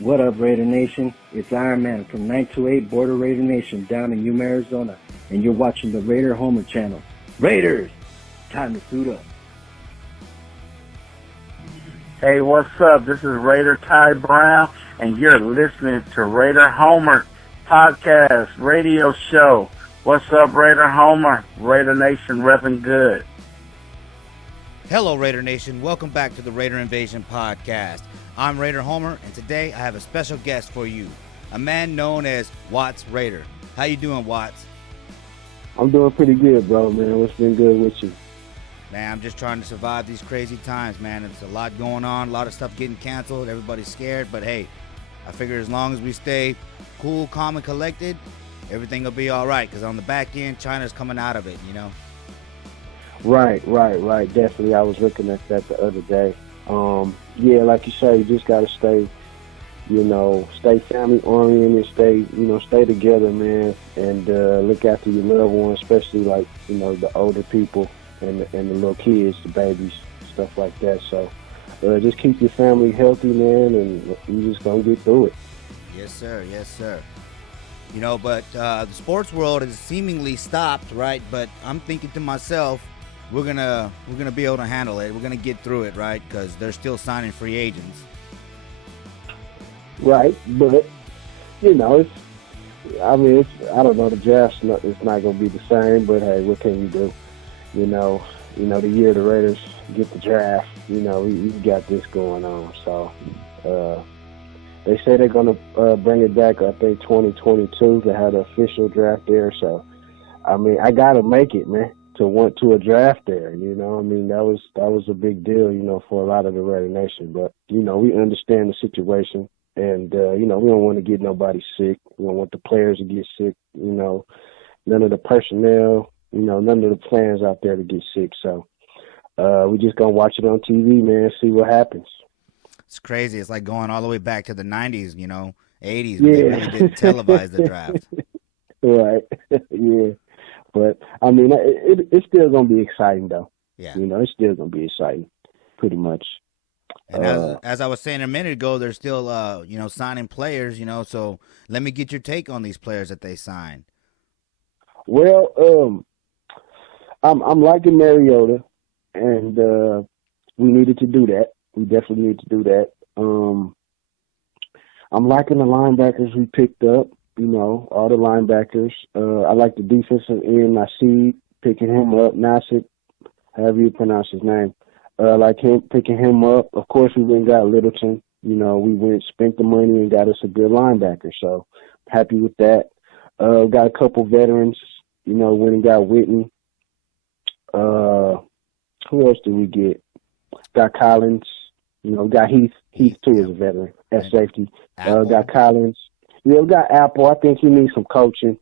What up, Raider Nation? It's Iron Man from 928 Border Raider Nation down in Yuma, Arizona, and you're watching the Raider Homer channel. Raiders, time to suit up. Hey, what's up? This is Raider Ty Brown, and you're listening to Raider Homer podcast radio show. What's up, Raider Homer? Raider Nation repping good. Hello, Raider Nation. Welcome back to the Raider Invasion podcast. I'm Raider Homer, and today I have a special guest for you, a man known as Watts Raider. How you doing, Watts? I'm doing pretty good, bro, man. What's been good with you? Man, I'm just trying to survive these crazy times, man. There's a lot going on, a lot of stuff getting canceled. Everybody's scared, but hey, I figure as long as we stay cool, calm, and collected, everything will be all right, because on the back end, China's coming out of it, you know? Right. Definitely. I was looking at that the other day. Yeah, like you say, you just got to stay family oriented, stay together, man, and look after your loved ones, especially like, the older people and the little kids, the babies, stuff like that. So just keep your family healthy, man, and you just going to get through it. Yes, sir. But the sports world has seemingly stopped, right? But I'm thinking to myself, we're gonna be able to handle it. We're gonna get through it, right? Because they're still signing free agents. Right, but I don't know. The draft's it's not gonna be the same, but hey, what can you do? The year the Raiders get the draft, we got this going on. So they say they're gonna bring it back. I think 2022 to have the official draft there. So I gotta make it, man, to want to a draft there. That was a big deal, for a lot of the Raider Nation. But we understand the situation. And, we don't want to get nobody sick. We don't want the players to get sick, none of the personnel, none of the fans out there to get sick. So we just going to watch it on TV, man, see what happens. It's crazy. It's like going all the way back to the 90s, 80s, Yeah. when they really didn't televise the draft. Right, yeah. But, it's still going to be exciting, though. Yeah. It's still going to be exciting, pretty much. And as I was saying a minute ago, they're still, signing players, so let me get your take on these players that they signed. Well, I'm liking Mariota, and we needed to do that. We definitely need to do that. I'm liking the linebackers we picked up, all the linebackers. I like the defensive end. I see picking him up, Nassib, however you pronounce his name. Like him, picking him up. Of course, we went and got Littleton. We spent the money and got us a good linebacker. So happy with that. Got a couple veterans. Went and got Whitney. Who else did we get? Got Collins. Got Heath. Heath too is a veteran at safety. Got Collins. Yeah, we got Apple. I think he needs some coaching.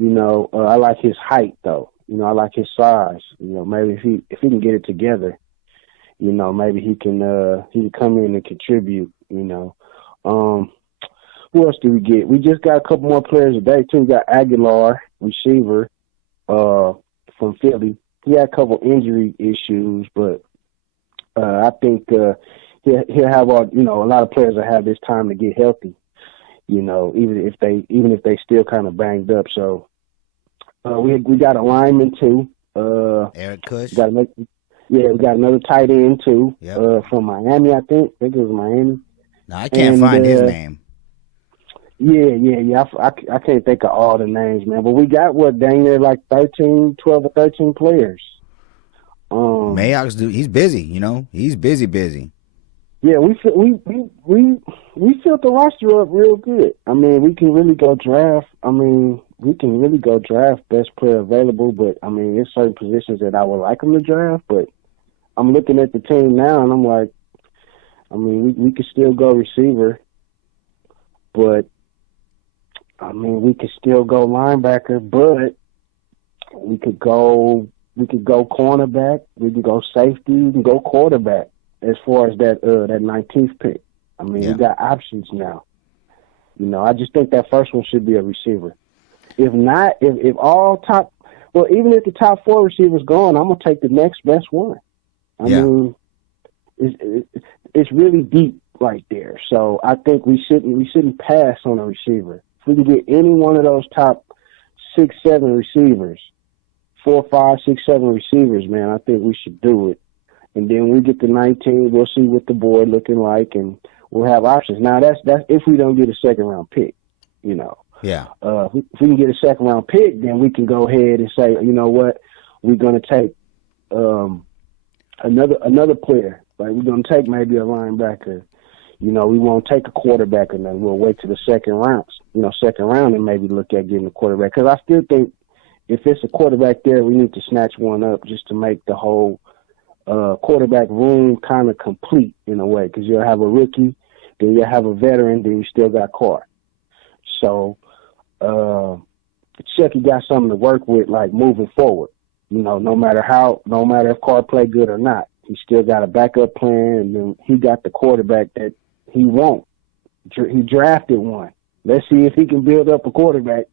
I like his height though. I like his size. Maybe if he can get it together. Maybe he can come in and contribute, Who else do we get? We just got a couple more players today, too. We got Aguilar, receiver, from Philly. He had a couple injury issues, but I think he'll have a lot of players that have this time to get healthy, even if they still kind of banged up. So we got a lineman, too. Eric Kush. We got another tight end, too, Yep. from Miami, I think. I think it was Miami. No, I can't find his name. Yeah. I can't think of all the names, man. But we got, dang near like 12 or 13 players. Mayock's dude, he's busy, He's busy. Yeah, we filled the roster up real good. We can really go draft. Best player available, but, there's certain positions that I would like them to draft, but I'm looking at the team now, and I'm like, we could still go receiver, but, we could still go linebacker, but we could go cornerback, we can go safety, we can go quarterback as far as that 19th pick. We got options now. I just think that first one should be a receiver. If not, if all top, even if the top 4 receivers gone, I'm going to take the next best one. It's really deep right there. So I think we shouldn't pass on a receiver. If we can get any one of those top 6, 7 receivers, 4, 5, 6, 7 receivers, man, I think we should do it. And then when we get to 19, we'll see what the board looking like, and we'll have options. Now that's if we don't get a second round pick, you know. Yeah. If we can get a second round pick, then we can go ahead and say, you know what, we're going to take another player. Like we're going to take maybe a linebacker. You know, we won't take a quarterback, and then we'll wait to the second round, and maybe look at getting a quarterback. Because I still think if it's a quarterback there, we need to snatch one up just to make the whole quarterback room kind of complete in a way. Because you'll have a rookie, then you'll have a veteran, then you still got Carr. So Chucky got something to work with, like moving forward. You know, no matter if Carr play good or not, he still got a backup plan, and then he got the quarterback that he wants. He drafted one. Let's see if he can build up a quarterback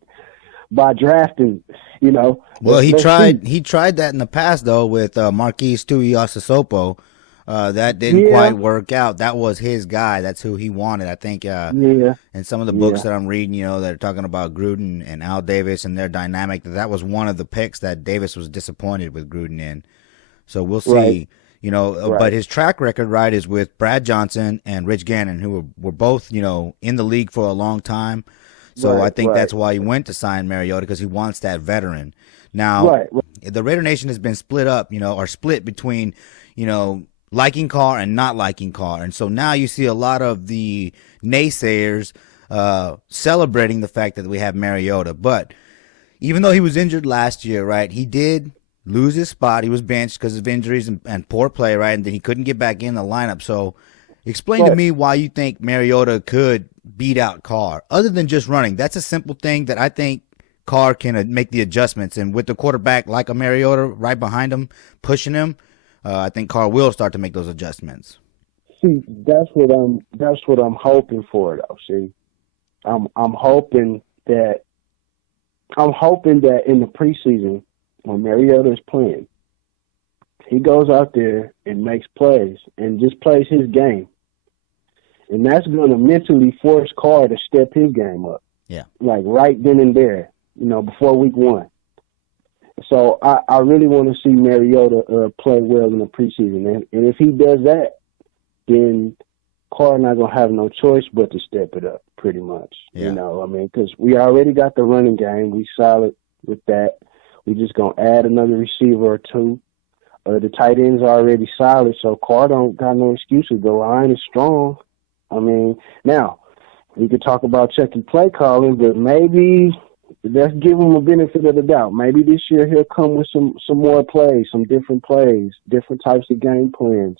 by drafting. You know. Well, he tried that in the past though with Marquise Tuiasosopo. That didn't quite work out. That was his guy. That's who he wanted. I think in some of the books that I'm reading, you know, they're talking about Gruden and Al Davis and their dynamic. That was one of the picks that Davis was disappointed with Gruden in. So we'll see. Right. You know, but his track record, right, is with Brad Johnson and Rich Gannon, who were both, you know, in the league for a long time. So I think that's why he went to sign Mariota, because he wants that veteran. Now, the Raider Nation has been split up, you know, or split between, you know, liking Carr and not liking Carr. And so now you see a lot of the naysayers celebrating the fact that we have Mariota. But even though he was injured last year, right, he did lose his spot. He was benched because of injuries and poor play, right, and then he couldn't get back in the lineup. So explain to me why you think Mariota could beat out Carr, other than just running. That's a simple thing that I think Carr can make the adjustments. And with the quarterback like a Mariota right behind him, pushing him, I think Carr will start to make those adjustments. See, that's what I'm hoping for, though. See, I'm hoping that in the preseason, when Mariota is playing, he goes out there and makes plays and just plays his game, and that's going to mentally force Carr to step his game up. Yeah, like right then and there, you know, before week 1. So I really want to see Mariota play well in the preseason. And if he does that, then Carr not going to have no choice but to step it up pretty much. Yeah. You know, I mean, because we already got the running game. We solid with that. We just going to add another receiver or two. The tight end's already solid, so Carr don't got no excuses. The line is strong. I mean, now, we could talk about Chucky play calling, but maybe let's give him a benefit of the doubt. Maybe this year he'll come with some more plays, some different plays, different types of game plans.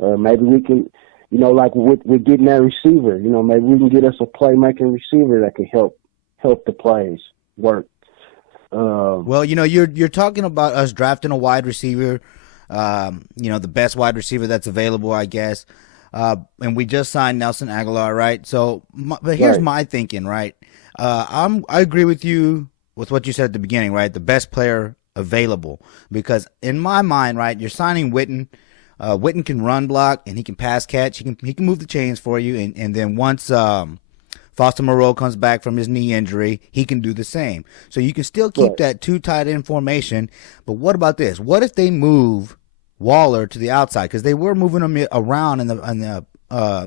Maybe we can, you know, like we're getting that receiver, you know, maybe we can get us a playmaking receiver that can help the plays work. Well, you know, you're talking about us drafting a wide receiver, you know, the best wide receiver that's available, I guess. And we just signed Nelson Aguilar, right? So, but here's my thinking, right? I agree with you with what you said at the beginning, right? The best player available, because in my mind, right, you're signing Witten. Witten can run block and he can pass catch. He can move the chains for you. And then once Foster Moreau comes back from his knee injury, he can do the same. So you can still keep that 2 tight end formation. But what about this? What if they move Waller to the outside? Because they were moving him around in the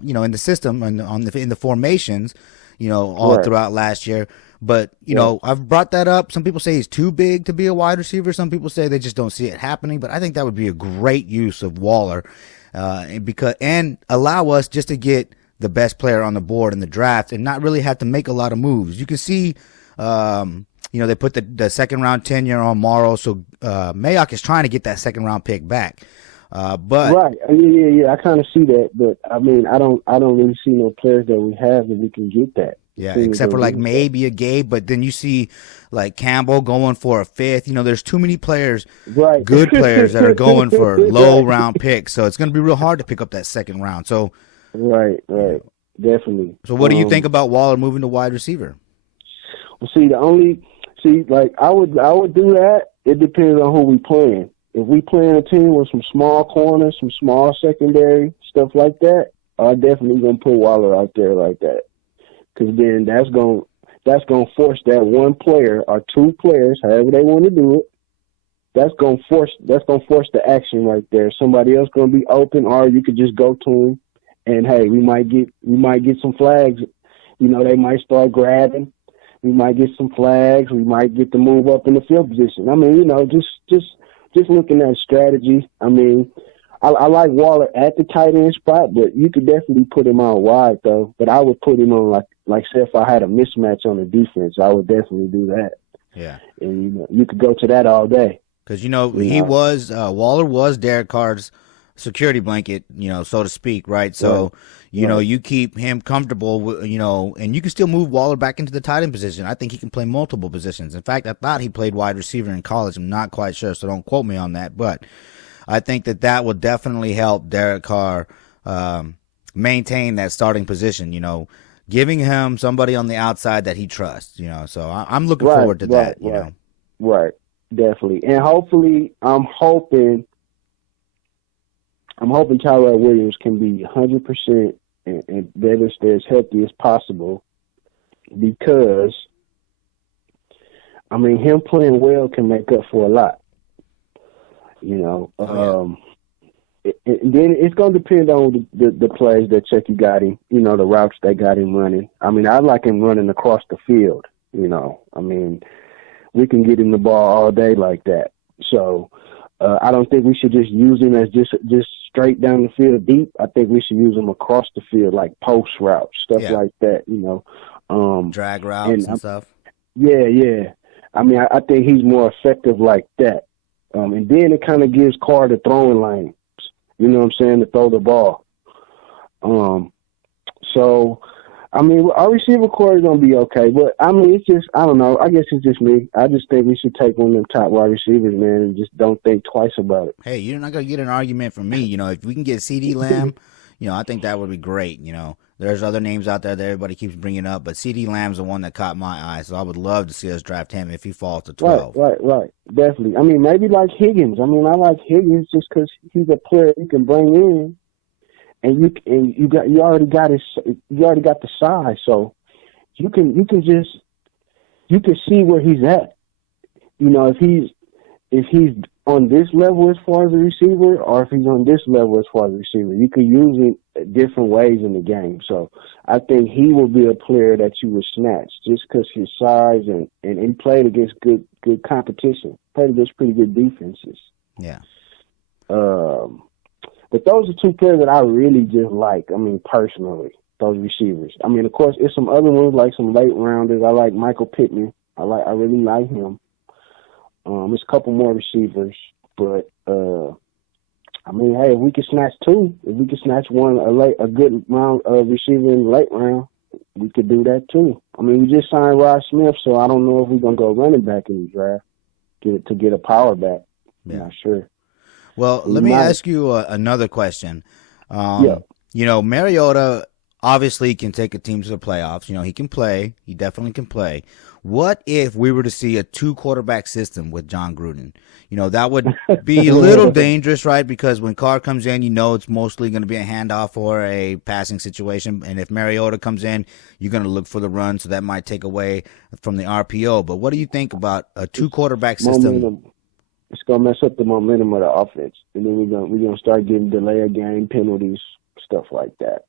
you know, in the system and in the formations, you know, all throughout last year. But, you know, I've brought that up. Some people say he's too big to be a wide receiver. Some people say they just don't see it happening. But I think that would be a great use of Waller, and allow us just to get the best player on the board in the draft and not really have to make a lot of moves. You can see, you know, they put the second round tenure on Morrow. So Mayock is trying to get that second round pick back. But I kind of see that, but I mean, I don't really see no players that we have that we can get that. Yeah, except for like maybe a Gabe, but then you see like Campbell going for a 5th. You know, there's too many players, good players that are going for low round picks. So it's going to be real hard to pick up that second round. So definitely. So what do you think about Waller moving to wide receiver? Well, like I would do that. It depends on who we playing. If we playing a team with some small corners, some small secondary, stuff like that, I definitely gonna put Waller out there like that, because then that's gonna force that one player or two players, however they want to do it. That's gonna force the action right there. Somebody else gonna be open, or you could just go to him, and hey, we might get some flags. You know, they might start grabbing. We might get some flags. We might get to move up in the field position. I mean, you know, just looking at strategy. I mean, I like Waller at the tight end spot, but you could definitely put him out wide though. But I would put him on like say if I had a mismatch on the defense, I would definitely do that. Yeah, and you know, you could go to that all day. Because Waller was Derek Carr's security blanket, you know, so to speak, right? So, you know, you keep him comfortable, you know, and you can still move Waller back into the tight end position. I think he can play multiple positions. In fact, I thought he played wide receiver in college. I'm not quite sure, so don't quote me on that. But I think that will definitely help Derek Carr maintain that starting position, you know, giving him somebody on the outside that he trusts, you know. So I'm looking forward to that, you know. Right. Definitely. And hopefully, I'm hoping Tyrell Williams can be 100% and better stay as healthy as possible, because, I mean, him playing well can make up for a lot. You know, and then it's going to depend on the plays that Chucky got him, you know, the routes they got him running. I mean, I like him running across the field, you know. I mean, we can get him the ball all day like that. So I don't think we should just use him as just straight down the field deep. I think we should use him across the field, like post routes, stuff like that, you know. Drag routes and stuff. Yeah. I mean, I think he's more effective like that. And then it kind of gives Carr the throwing lanes, you know what I'm saying, to throw the ball. So, I mean, our receiver core is going to be okay. But, I mean, it's just, I don't know. I guess it's just me. I just think we should take one of them top wide receivers, man, and just don't think twice about it. Hey, you're not going to get an argument from me. You know, if we can get CeeDee Lamb, you know, I think that would be great. You know, there's other names out there that everybody keeps bringing up, but CeeDee Lamb's the one that caught my eye. So I would love to see us draft him if he falls to 12. Right. Definitely. I mean, maybe like Higgins. I mean, I like Higgins just because he's a player you can bring in. And you already got the size, so you can see where he's at. You know, if he's on this level as far as a receiver, or if he's on this level as far as a receiver, you can use him different ways in the game. So I think he will be a player that you would snatch just because his size and played against good competition, played against pretty good defenses. Yeah. But those are two players that I really just like. I mean, personally, those receivers. I mean, of course, there's some other ones like some late rounders. I like Michael Pittman. I really like him. There's a couple more receivers, but I mean, hey, if we could snatch two, if we could snatch a good round receiver in the late round, we could do that too. I mean, we just signed Rod Smith, so I don't know if we're gonna go running back in the draft to get a power back. I'm not sure. Well, let me ask you another question. You know, Mariota obviously can take a team to the playoffs. You know, he can play. He definitely can play. What if we were to see a 2-quarterback system with John Gruden? You know, that would be a little dangerous, right? Because when Carr comes in, you know it's mostly going to be a handoff or a passing situation. And if Mariota comes in, you're going to look for the run, so that might take away from the RPO. But what do you think about a 2-quarterback system? It's gonna mess up the momentum of the offense, and then we're gonna start getting delay of game penalties, stuff like that.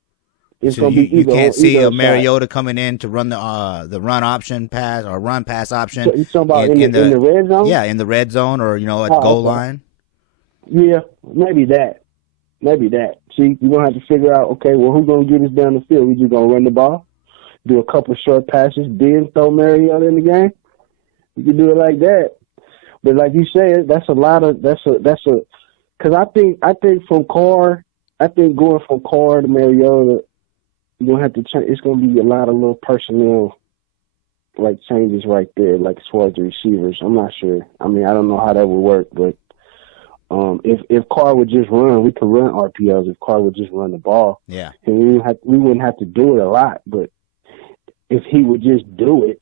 It's so gonna be you can't see a Mariota coming in to run the run option pass or run pass option. So you talking about in the red zone? Yeah, in the red zone, or you know, at goal line. Yeah, maybe that. See, you're gonna have to figure out. Okay, well, who's gonna get us down the field? We just gonna run the ball, do a couple short passes, then throw Mariota in the game. You can do it like that. But like you said, because I think from Carr, going from Carr to Mariota, you're gonna have to change. It's gonna be a lot of little personnel like changes right there, like as far as the receivers. I'm not sure. I mean, I don't know how that would work, but if Carr would just run, we could run RPOs. If Carr would just run the ball, yeah, and we wouldn't have to do it a lot. But if he would just do it,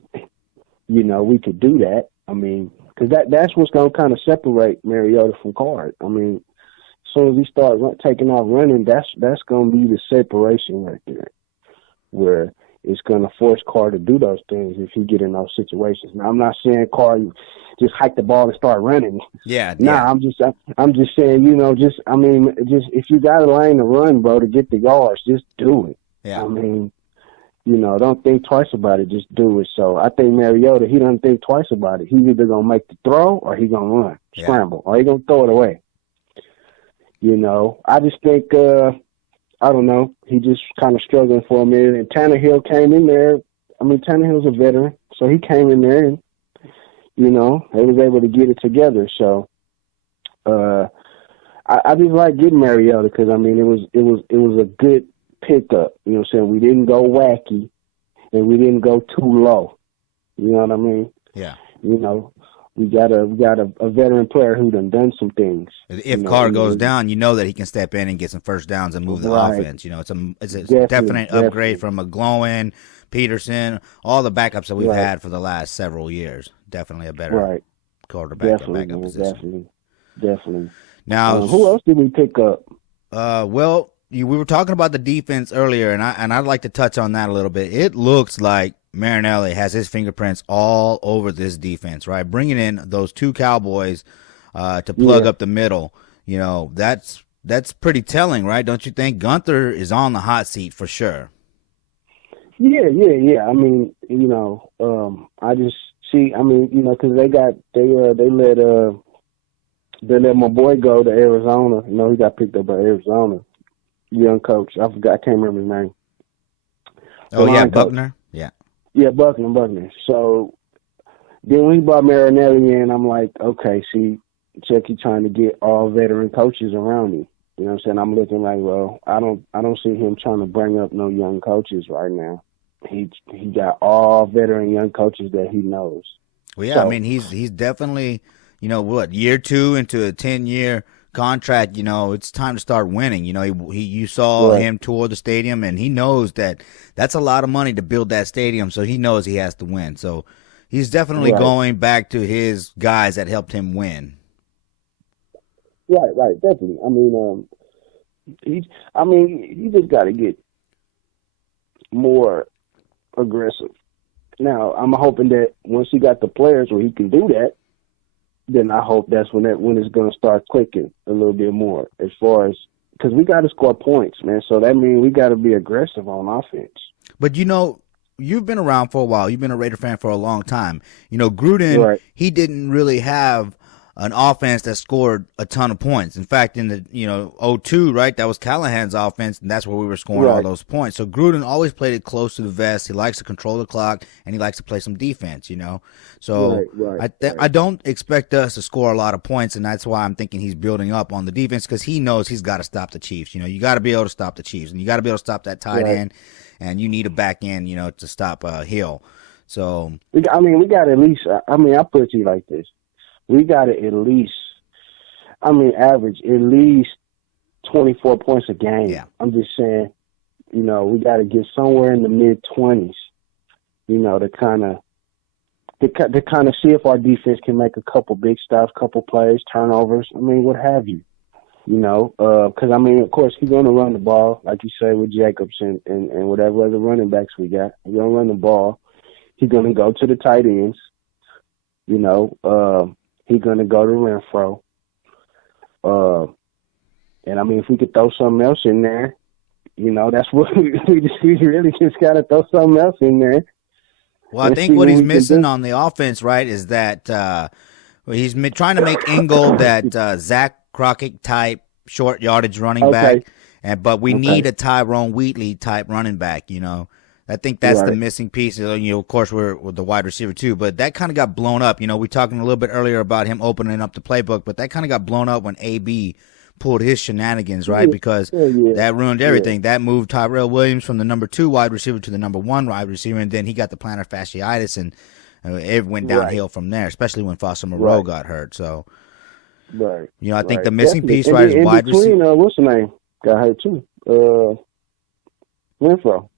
you know, we could do that. I mean. Because that's what's going to kind of separate Mariota from Carr. I mean, soon as he starts taking off running, that's going to be the separation right there, where it's going to force Carr to do those things if he get in those situations. Now, I'm not saying Carr just hike the ball and start running. Yeah. I'm just saying, just if you got a lane to run, bro, to get the yards, just do it. Yeah. I mean, don't think twice about it. Just do it. So I think Mariota, he doesn't think twice about it. He's either going to make the throw or he's going to run, scramble, or he's going to throw it away. I just think, I don't know, he just kind of struggling for a minute. And Tannehill came in there. I mean, Tannehill's a veteran, so he came in there and, they was able to get it together. So I just like getting Mariota because, I mean, it was a good pickup. You know what I'm saying? We didn't go wacky and we didn't go too low. You know what I mean? Yeah. We got a veteran player who done some things. If Carr goes down, that he can step in and get some first downs and move the offense. It's a definite upgrade from McGloin, Peterson, all the backups that we've had for the last several years. Definitely a better quarterback backup position. Definitely. Now, who else did we pick up? We were talking about the defense earlier, and I'd like to touch on that a little bit. It looks like Marinelli has his fingerprints all over this defense, right? Bringing in those two Cowboys to plug up the middle, that's pretty telling, right? Don't you think? Gunther is on the hot seat for sure. Yeah. I mean, I just see. I mean, because they let my boy go to Arizona. He got picked up by Arizona. Young coach, I forgot. I can't remember his name. Buckner. Yeah. Yeah, Buckner. So then when he brought Marinelli in, I'm like, okay, see, Chucky trying to get all veteran coaches around him. You know what I'm saying? I'm looking like, well, I don't see him trying to bring up no young coaches right now. He got all veteran young coaches that he knows. Well, yeah, so, I mean, he's definitely, year 2 into a 10-year contract, it's time to start winning. You saw him tour the stadium, and he knows that that's a lot of money to build that stadium, so he knows he has to win. So he's definitely going back to his guys that helped him win. Right, definitely. I mean, he just got to get more aggressive. Now, I'm hoping that once he got the players where he can do that, then I hope that's when it's going to start clicking a little bit more as far as – because we got to score points, man. So that means we got to be aggressive on offense. But, you've been around for a while. You've been a Raider fan for a long time. Gruden, he didn't really have an offense that scored a ton of points. In fact, in the 02, right, that was Callahan's offense, and that's where we were scoring all those points. So Gruden always played it close to the vest. He likes to control the clock, and he likes to play some defense. So I don't expect us to score a lot of points, and that's why I'm thinking he's building up on the defense because he knows he's got to stop the Chiefs. You got to be able to stop the Chiefs, and you got to be able to stop that tight end, and you need a back end, to stop Hill. So we got to at least. I put it to you like this. We got to at least, average at least 24 points a game. Yeah. I'm just saying, we got to get somewhere in the mid-20s, to kind of see if our defense can make a couple big stops, couple plays, turnovers. What have you, because, of course, he's going to run the ball, like you say, with Jacobs and whatever other running backs we got. He's going to run the ball. He's going to go to the tight ends, he's going to go to Renfro. And, if we could throw something else in there, that's what we really just got to throw something else in there. Well, I think what he's missing on the offense, right, is that he's trying to make Ingold that Zach Crockett type short yardage running back, but we need a Tyrone Wheatley type running back, I think that's the missing piece. Of course, we're with the wide receiver too, but that kind of got blown up. We were talking a little bit earlier about him opening up the playbook, but that kind of got blown up when AB pulled his shenanigans, right? Because that ruined everything. That moved Tyrell Williams from the number 2 wide receiver to the number 1 wide receiver, and then he got the plantar fasciitis, and it went downhill from there, especially when Foster Moreau got hurt. So, I think the missing piece, right, is wide receiver. What's the name? Got hurt too. Renfro.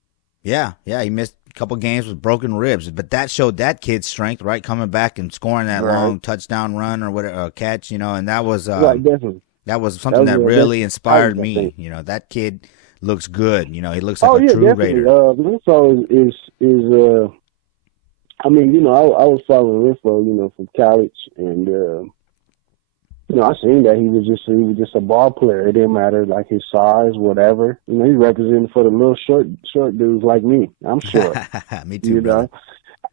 Yeah, he missed a couple games with broken ribs, but that showed that kid's strength, right? Coming back and scoring that long touchdown run or whatever catch, and that was definitely. That was something that really inspired me. You know, that kid looks good. You know, he looks like a true definitely. Raider. Renfro is I mean, you know, I was following Renfro, you know, from college, and you know, I seen that he was just a ball player. It didn't matter like his size, whatever. You know, he's representing for the little short dudes like me. I'm short. Me too, you brother. know?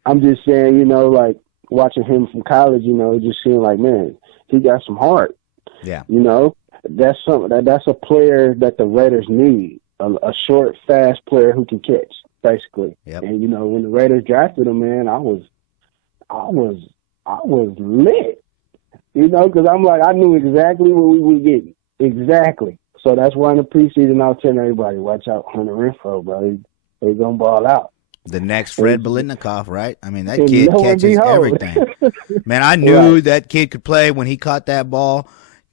I'm just saying, you know, like watching him from college, you know, it just seemed like, man, he got some heart. Yeah. You know, that's something that's a player that the Raiders need. A short, fast player who can catch, basically. Yep. And you know, when the Raiders drafted him, man, I was lit. You know, because I'm like, I knew exactly what we were getting. Exactly. So that's why in the preseason, I was telling everybody, watch out, Hunter Renfro, bro. They gonna ball out. The next Fred Biletnikoff, right? I mean, that kid catches everything. Man, I knew that kid could play when he caught that ball,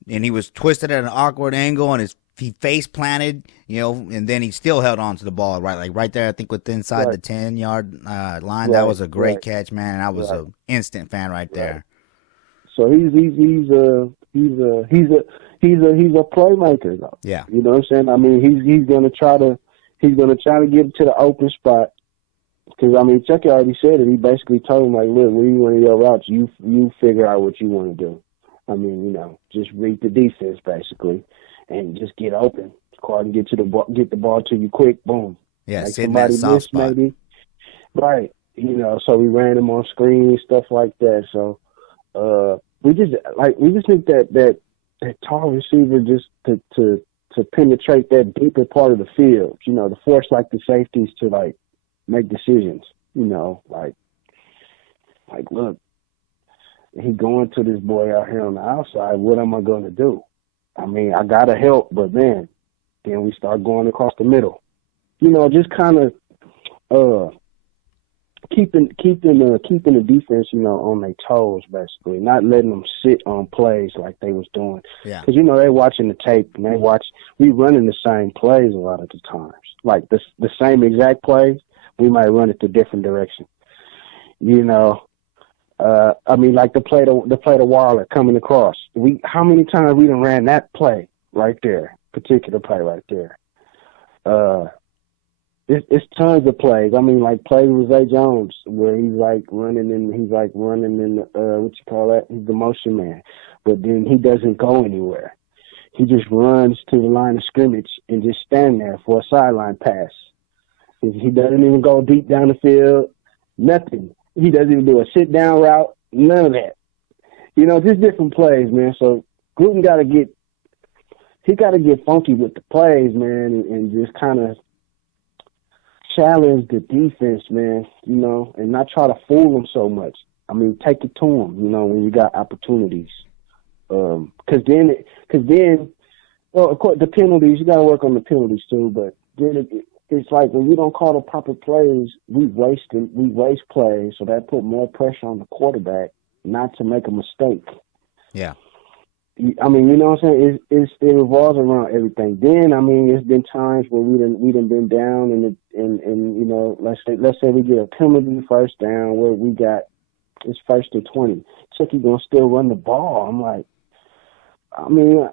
and he was twisted at an awkward angle, and he face planted, you know, and then he still held on to the ball, right? Like right there, I think with inside the 10-yard line. That was a great catch, man. And I was an instant fan right there. So he's a playmaker though. Yeah. You know what I'm saying? I mean, he's gonna try to get to the open spot. Because, I mean, Chucky already said it. He basically told him, like, look, when you want to your routes, you figure out what you want to do. I mean, you know, just read the defense, basically, and just get open. Carter get the ball to you quick, boom. Yeah, like sit in that soft spot. Maybe. Right. You know, so we ran him on screen, stuff like that. So we just think that tall receiver just to penetrate that deeper part of the field, you know, to force, like, the safeties to, like, make decisions, you know, like look, he going to this boy out here on the outside. What am I going to do? I mean, I gotta help, but man, then we start going across the middle. You know, just kind of keeping the defense, you know, on their toes, basically, not letting them sit on plays like they was doing. Yeah. Because you know they watching the tape and we running the same plays a lot of the times, like the same exact plays. We might run it the different direction. You know, I mean, like the play to Waller coming across. How many times we done ran that play right there, particular play right there? It's tons of plays. I mean, like plays with Zay Jones where he's running in what you call that? He's the motion man, but then he doesn't go anywhere. He just runs to the line of scrimmage and just stand there for a sideline pass. He doesn't even go deep down the field, nothing. He doesn't even do a sit-down route, none of that. You know, just different plays, man. So Gruden got to get funky with the plays, man, and just kind of challenge the defense, man, you know, and not try to fool them so much. I mean, take it to them, you know, when you got opportunities. Because then, well, of course, the penalties, you got to work on the penalties too, but then it's like when you don't call the proper plays, we waste plays, so that put more pressure on the quarterback not to make a mistake. Yeah. I mean, you know what I'm saying? It revolves around everything. Then, I mean, it's been times where we done been down and you know, let's say we get a penalty first down where we got it's 1st and 20. Chucky gonna still run the ball. I'm like, I mean,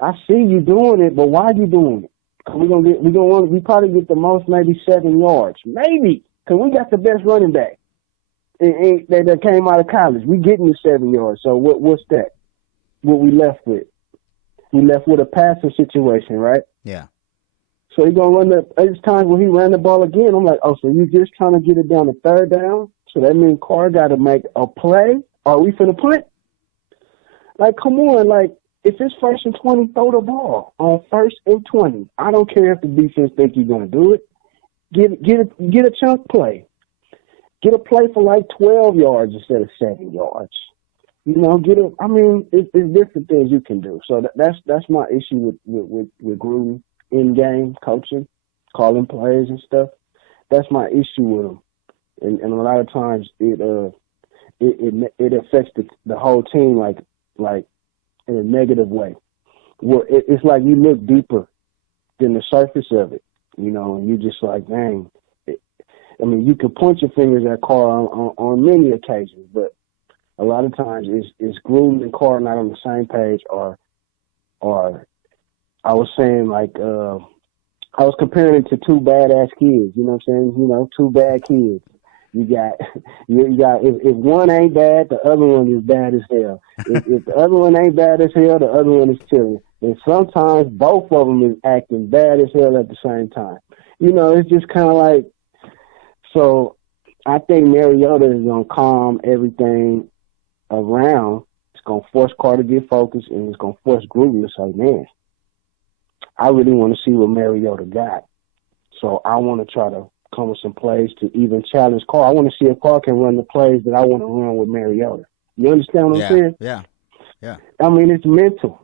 I see you doing it, but why are you doing it? We probably get the most, maybe 7 yards, maybe, because we got the best running back that came out of college. We getting the 7 yards. So what's that? What we left with? We left with a passing situation, right? Yeah. So he gonna run it's times when he ran the ball again. I'm like, oh, so you just trying to get it down to 3rd down? So that means Carr got to make a play? Are we finna punt? Like, come on, like. If it's 1st and 20, throw the ball on 1st and 20. I don't care if the defense think you're gonna do it. Get a chunk play. Get a play for like 12 yards instead of 7 yards. You know, it's different things you can do. So that's my issue with Gruden in game coaching, calling plays and stuff. That's my issue with him, and a lot of times it affects the whole team like in a negative way. Well, it's like you look deeper than the surface of it, you know, and you just like, dang. I mean, you can point your fingers at Carr on many occasions, but a lot of times it's Gruden and Carr not on the same page, or or I was saying like I was comparing it to two badass kids. You know what I'm saying? You know, two bad kids. You got if one ain't bad, the other one is bad as hell. If the other one ain't bad as hell, the other one is chilling. And sometimes both of them is acting bad as hell at the same time. You know, it's just kind of like, so I think Mariota is going to calm everything around. It's going to force Carter to get focused, and it's going to force Gruden to say, man, I really want to see what Mariota got. So I want to try to come with some plays to even challenge Carr. I want to see if Carr can run the plays that I want to run with Mariota. You understand what I'm saying? Yeah. I mean, it's mental.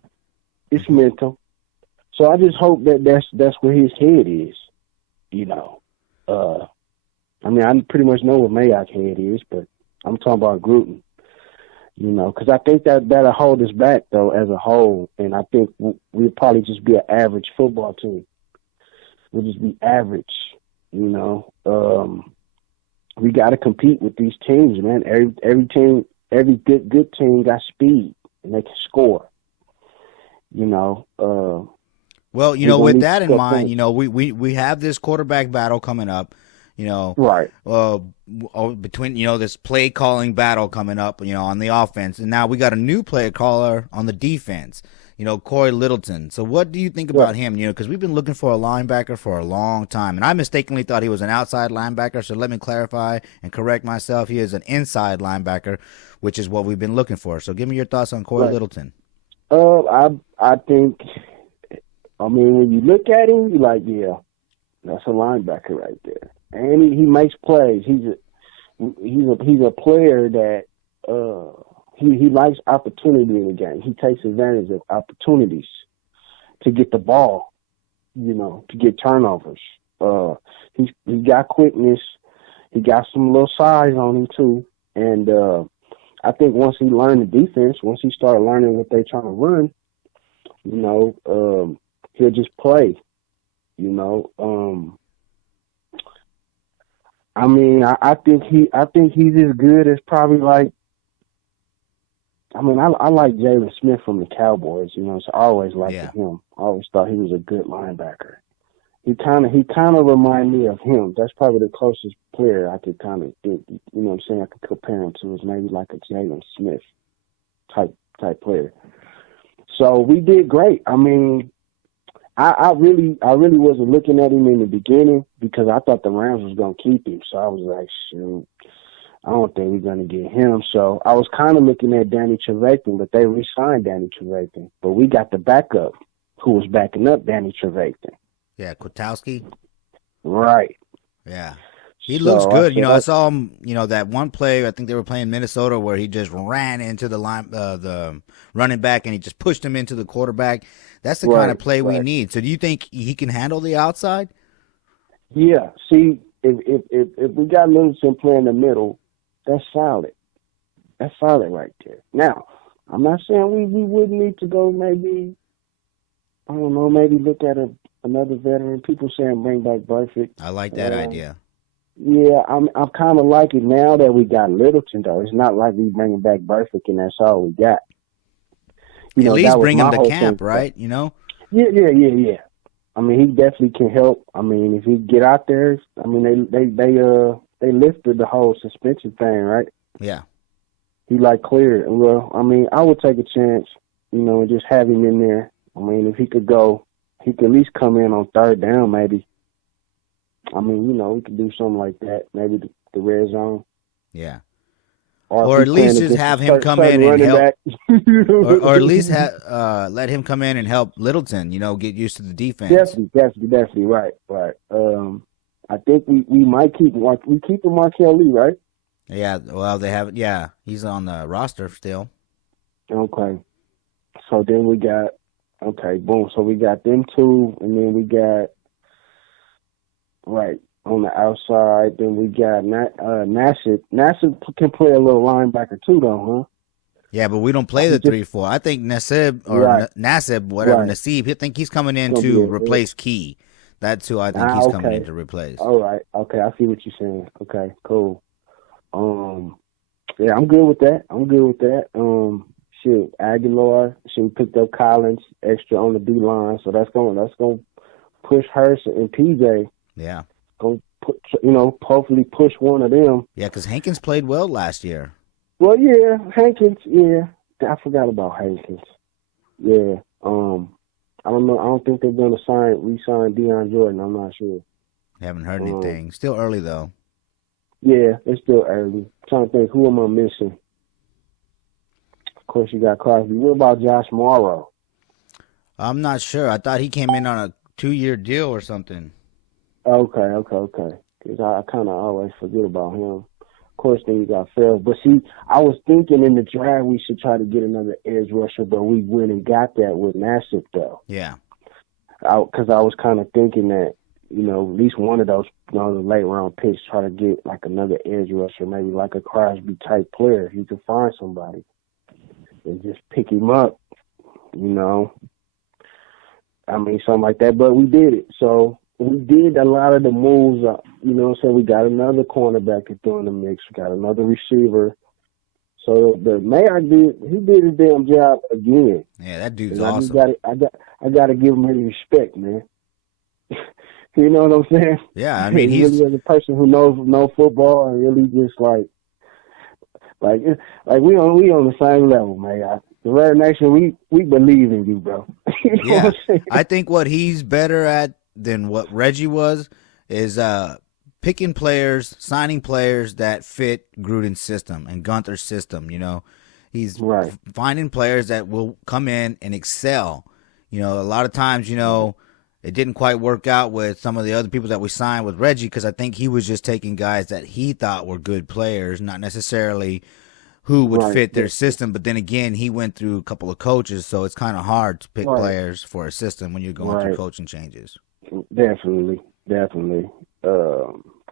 It's mental. So I just hope that that's where his head is, you know. I mean, I pretty much know what Mayock's head is, but I'm talking about Gruden, you know, because I think that'll hold us back, though, as a whole. And I think we'll probably just be an average football team. We'll just be average, you know. We got to compete with these teams, man. Every team, every good team got speed, and they can score. You know, well, you know, with that in mind, you know, we have this quarterback battle coming up, you know, right? Between, you know, this play calling battle coming up, you know, on the offense, and now we got a new play caller on the defense, you know, Corey Littleton. So what do you think about him? You know, because we've been looking for a linebacker for a long time, and I mistakenly thought he was an outside linebacker. So let me clarify and correct myself. He is an inside linebacker, which is what we've been looking for. So give me your thoughts on Corey Littleton. I think, I mean, when you look at him, you're like, yeah, that's a linebacker right there, and he makes plays. He's a player that he likes opportunity in the game. He takes advantage of opportunities to get the ball, you know, to get turnovers. He got quickness. He got some little size on him too, and I think once he learned the defense, once he started learning what they're trying to run, you know, he'll just play, you know. I mean, I think he's as good as probably like, I mean, I like Jalen Smith from the Cowboys, you know, so I always liked him. I always thought he was a good linebacker. He kind of remind me of him. That's probably the closest player I could kind of think, you know what I'm saying, I could compare him to, is maybe like a Jalen Smith type player. So we did great. I mean, I really wasn't looking at him in the beginning because I thought the Rams was going to keep him. So I was like, shoot, I don't think we're going to get him. So I was kind of looking at Danny Trevathan, but they re-signed Danny Trevathan. But we got the backup who was backing up Danny Trevathan. Yeah, Kwiatkowski. Right. Yeah. He looks good. You know, I saw him, you know, that one play, I think they were playing Minnesota, where he just ran into the running back and he just pushed him into the quarterback. That's the kind of play we need. So do you think he can handle the outside? Yeah. See, if we got Littleton playing the middle, that's solid. That's solid right there. Now, I'm not saying we wouldn't need to go maybe, I don't know, maybe look at another veteran. People saying bring back Burfict. I like that idea. Yeah, I'm kind of like it now that we got Littleton, though. It's not like we bringing back Burfict and that's all we got. You At least bring him to camp, right? You know? Yeah. I mean, he definitely can help. I mean, if he get out there, I mean, they lifted the whole suspension thing, right? Yeah. He cleared. Well, I mean, I would take a chance, you know, and just have him in there. I mean, if he could go, he could at least come in on third down, maybe. I mean, you know, we could do something like that. Maybe the red zone. Yeah. Or at least just have him come in and help. or at least let him come in and help Littleton, you know, get used to the defense. Definitely. Right. I think we might keep Markel Lee, right? Yeah. Well, they have. Yeah, he's on the roster still. Okay. So then we got. Okay, boom. So we got them two, and then we got on the outside. Then we got Nassib. Nassib can play a little linebacker too, though, huh? Yeah, but we don't play the 3-4. I think Nassib or Nassib, whatever Nassib. I think he's coming in to replace Key. That's who I think he's coming in to replace. All right. Okay, I see what you're saying. Okay, cool. Yeah, I'm good with that. Aguilar. We picked up Collins extra on the D line, so that's gonna push Hurst and PJ. Yeah. Gonna hopefully push one of them. Yeah, because Hankins played well last year. Well, yeah, Hankins. Yeah, I forgot about Hankins. Yeah. I don't know. I don't think they're gonna re-sign Deion Jordan. I'm not sure. Haven't heard anything. Still early though. Yeah, it's still early. I'm trying to think, who am I missing? Of course, you got Crosby. What about Josh Morrow? I'm not sure. I thought he came in on a 2-year deal or something. Okay. Because I kind of always forget about him. Of course, then you got Farrell. But see, I was thinking in the draft we should try to get another edge rusher, but we went and got that with Nassib, though. Yeah. Because I was kind of thinking that, at least one of those, the late round picks, try to get like another edge rusher, maybe like a Crosby type player. If you can find somebody and just pick him up, something like that. But we did it. So we did a lot of the moves, so we got another cornerback to throw in the mix. We got another receiver. So the Mayor he did his damn job again. Yeah, that dude's awesome. I got to give him his respect, man. You know what I'm saying? Yeah, I mean, he's really a person who knows football and really just like we on the same level, man. The Raider Nation, we believe in you, bro. Yeah, I think what he's better at than what Reggie was is picking players, signing players that fit Gruden's system and Gunther's system. He's finding players that will come in and excel. A lot of times, it didn't quite work out with some of the other people that we signed with Reggie because I think he was just taking guys that he thought were good players, not necessarily who would fit their system. But then again, he went through a couple of coaches, so it's kind of hard to pick players for a system when you're going through coaching changes. Definitely. Because,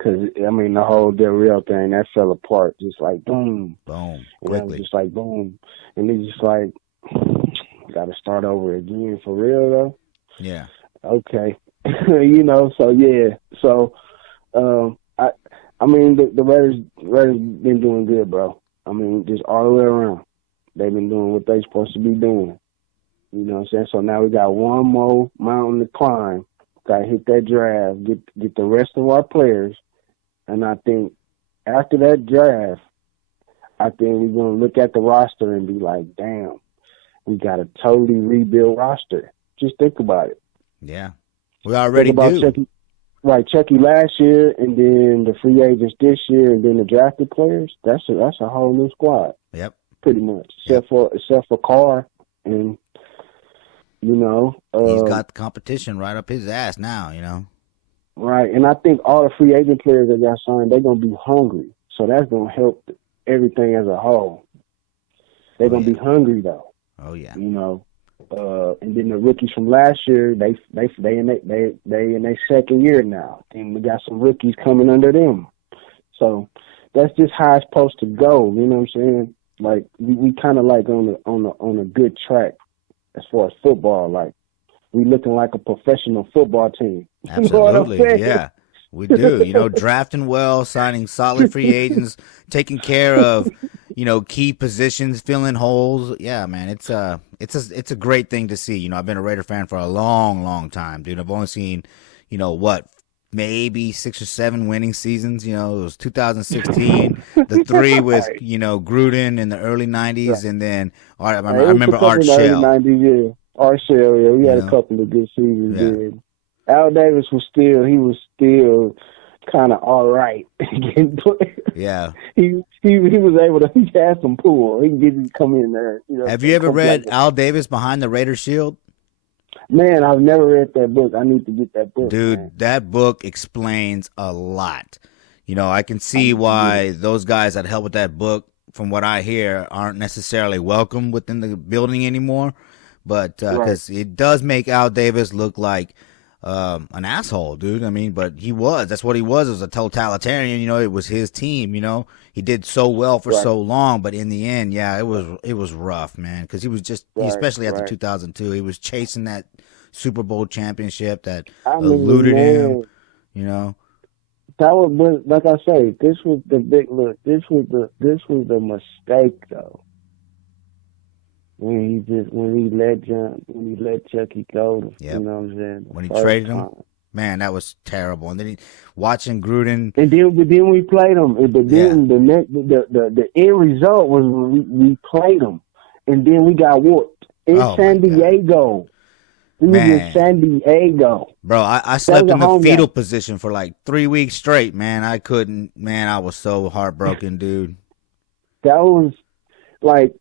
the whole Del Rio thing, that fell apart just like boom. Boom. Quickly. It was just like boom. And it's just like, got to start over again for real, though. Yeah. Okay. So yeah. So, the Raiders been doing good, bro. Just all the way around. They've been doing what they're supposed to be doing. You know what I'm saying? So now we got one more mountain to climb. Got to hit that draft, get the rest of our players. And I think after that draft, we're going to look at the roster and be like, damn, we got a totally rebuilt roster. Just think about it. Yeah, we already do. Chucky last year, and then the free agents this year, and then the drafted players. That's a whole new squad. Yep, pretty much, except for Carr, and he's got the competition right up his ass now. Right, and I think all the free agent players that got signed, they're gonna be hungry, so that's gonna help everything as a whole. They're gonna be hungry though. Oh yeah. And then the rookies from last year, they in their second year now, and we got some rookies coming under them. So that's just how it's supposed to go. You know what I'm saying? Like we kind of like on a good track as far as football. Like we looking like a professional football team. Absolutely, yeah. We do, drafting well, signing solid free agents, taking care of, key positions, filling holes. Yeah, man, it's a great thing to see. I've been a Raider fan for a long, long time, dude. I've only seen, maybe 6 or 7 winning seasons. It was 2016, the 3 with, Gruden in the early 90s, and then I remember Art Shell. 90s, yeah. Art Shell, yeah. We had a couple of good seasons, dude. Al Davis was still kind of all right. Yeah. He was able to, he had some pull. He didn't come in there. Have you ever read Al Davis Behind the Raider Shield? Man, I've never read that book. I need to get that book. Dude, man. That book explains a lot. I can see why those guys that help with that book, from what I hear, aren't necessarily welcome within the building anymore. But because it does make Al Davis look like an asshole, dude. But he was. That's what he was. It was a totalitarian. It was his team. He did so well for so long, but in the end, yeah, it was rough, man. Because he was just, especially after 2002, he was chasing that Super Bowl championship that eluded him. That was, like I say, this was the big look. This was the mistake, though. when he let Chucky go. Yep. You know what I'm saying? When he traded him, man, that was terrible. And then watching Gruden, and then we played him. But then the end result was we played him, and then we got whooped in San Diego. We was in San Diego. Bro, I slept in the fetal position for like 3 weeks straight, man. I couldn't, man, I was so heartbroken, dude. That was like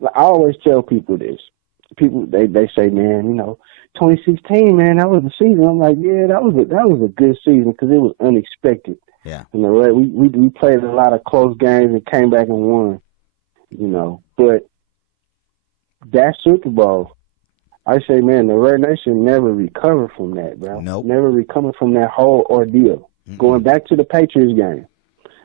I always tell people this. People, they say, man, 2016, man, that was the season. I'm like, yeah, that was a good season because it was unexpected. Yeah. We played a lot of close games and came back and won, But that Super Bowl, I say, man, the Red Nation never recovered from that, bro. Nope. Never recovered from that whole ordeal. Mm-hmm. Going back to the Patriots game,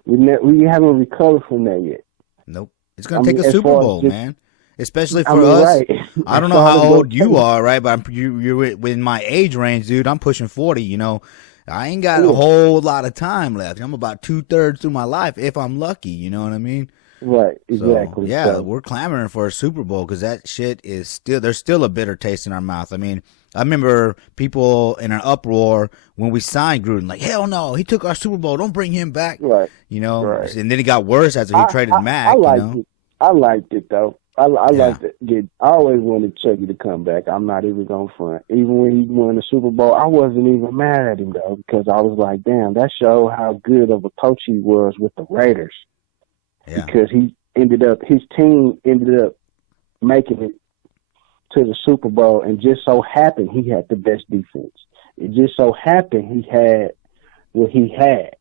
we haven't recovered from that yet. Nope. It's going to take a Super Bowl, man. Especially for us. Right. I don't know how old you are, right? But you're within my age range, dude. I'm pushing 40, I ain't got a whole lot of time left. I'm about 2/3 through my life, if I'm lucky, you know what I mean? Right, exactly. So, we're clamoring for a Super Bowl because that shit is there's still a bitter taste in our mouth. I mean, I remember people in an uproar when we signed Gruden, like, hell no, he took our Super Bowl. Don't bring him back. Right. Right. And then it got worse after he traded Mac. I liked it, though. I liked it. I always wanted Chucky to come back. I'm not even going to front. Even when he won the Super Bowl, I wasn't even mad at him, though, because I was like, damn, that showed how good of a coach he was with the Raiders. Yeah. Because his team ended up making it to the Super Bowl, and just so happened he had the best defense. It just so happened he had what he had.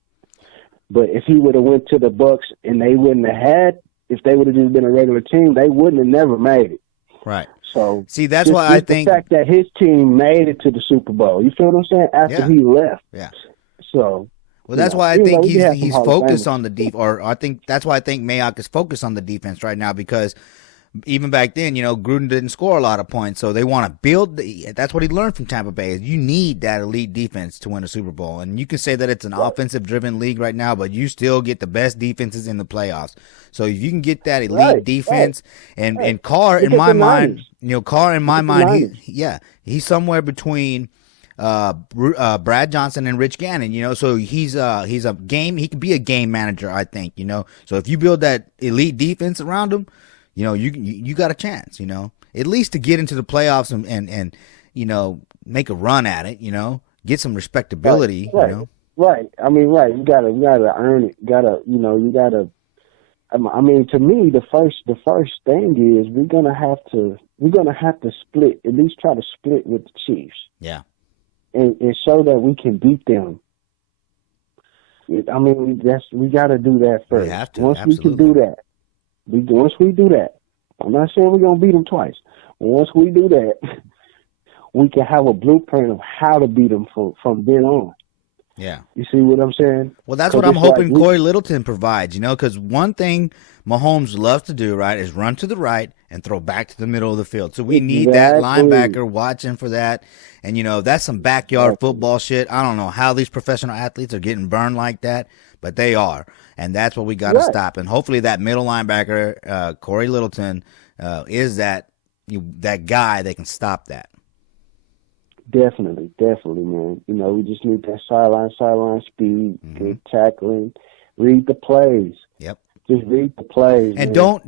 But if he would have went to the Bucs and they wouldn't have had, if they would have just been a regular team, they wouldn't have never made it. Right. So see, that's why I think the fact that his team made it to the Super Bowl. You feel what I'm saying? After he left. Yeah. So. Well, that's why I think he's focused on the defense, or I think that's why I think Mayock is focused on the defense right now, because even back then, Gruden didn't score a lot of points, so they want to build. That's what he learned from Tampa Bay. Is you need that elite defense to win a Super Bowl, and you can say that it's an offensive-driven league right now, but you still get the best defenses in the playoffs. So if you can get that elite defense, and Carr, in my mind, he's somewhere between Brad Johnson and Rich Gannon, so he's a game. He could be a game manager, I think, So if you build that elite defense around him, you got a chance, at least to get into the playoffs and make a run at it, get some respectability, Right. I mean, right. You gotta earn it. You gotta. I mean, to me, the first thing is we're gonna have to split, at least try to split with the Chiefs. Yeah. And show that we can beat them. I mean, we got to do that first. We have to. Once Absolutely. we can do that, once we do that, I'm not saying we're gonna beat them twice. But once we do that, we can have a blueprint of how to beat them from then on. Yeah. You see what I'm saying? Well, that's what I'm hoping Corey Littleton provides, because one thing Mahomes loves to do, right, is run to the right and throw back to the middle of the field. So we need that linebacker watching for that. And, that's some backyard football shit. I don't know how these professional athletes are getting burned like that, but they are. And that's what we got to stop. And hopefully that middle linebacker, Corey Littleton, is that guy that can stop that. Definitely, man. We just need that sideline speed, good tackling, read the plays. Yep. Just read the plays. And man.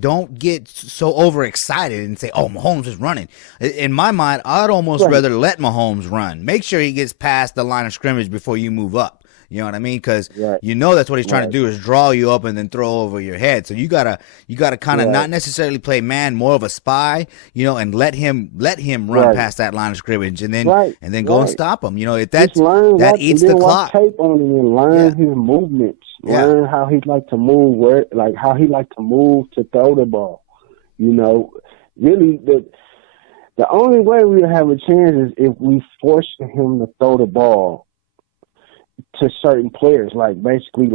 don't get so overexcited and say, "Oh, Mahomes is running." In my mind, I'd almost rather let Mahomes run. Make sure he gets past the line of scrimmage before you move up. You know what I mean? Because that's what he's trying to do is draw you up and then throw over your head. So you gotta kind of not necessarily play man, more of a spy, and let him run past that line of scrimmage and then go and stop him. If that eats the clock. Tape on him and learn his movements. Learn how he like to move, how he like to move to throw the ball. Really the only way we'll have a chance is if we force him to throw the ball to certain players, basically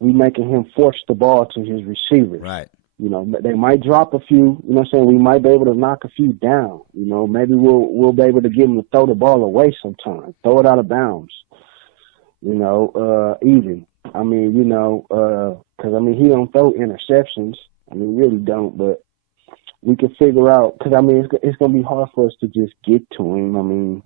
we making him force the ball to his receivers. Right. They might drop a few, we might be able to knock a few down. Maybe we'll be able to get him to throw the ball away sometime, throw it out of bounds. Even. I mean, because he don't throw interceptions. I mean, really don't. But we can figure out, because I mean, it's gonna be hard for us to just get to him. I mean,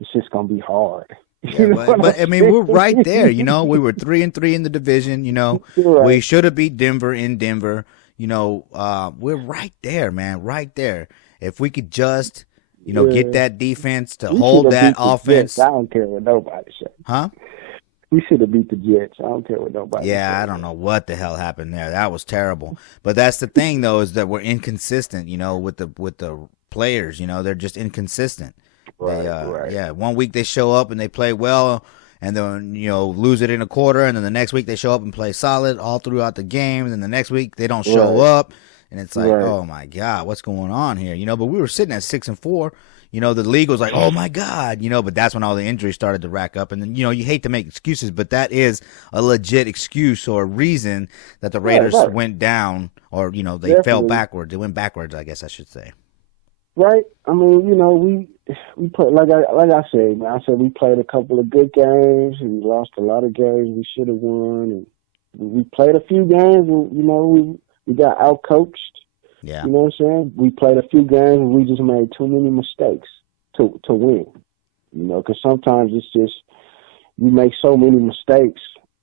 it's just gonna be hard. Yeah, but I mean, we're right there. You know, we were 3-3 in the division. You know, right. We should have beat Denver in Denver. You know, we're right there, man, right there. If we could just, you know, get that defense to hold that offense. I don't care what nobody says. Huh? We should have beat the Jets. I don't care what nobody says. I don't know what the hell happened there. That was terrible. But that's the thing, though, is that we're inconsistent. You know, with the players. You know, they're just inconsistent. Right, right. Yeah, 1 week they show up and they play well, and then, you know, lose it in a quarter, and then the next week they show up and play solid all throughout the game, and then the next week they don't show up, and it's like, oh my God, what's going on here? You know, but we were sitting at 6-4. You know, the league was like, oh my God, you know, but that's when all the injuries started to rack up, and then, you know, you hate to make excuses, but that is a legit excuse or reason that the Raiders went down, or, you know, they fell backwards. They went backwards, I guess I should say. Right. I mean, you know, we played, like I said, man. I said we played a couple of good games and we lost a lot of games we should have won. And we played a few games and, you know, we got outcoached. Yeah. You know what I'm saying? We played a few games and we just made too many mistakes to win. You know, because sometimes it's just, you make so many mistakes,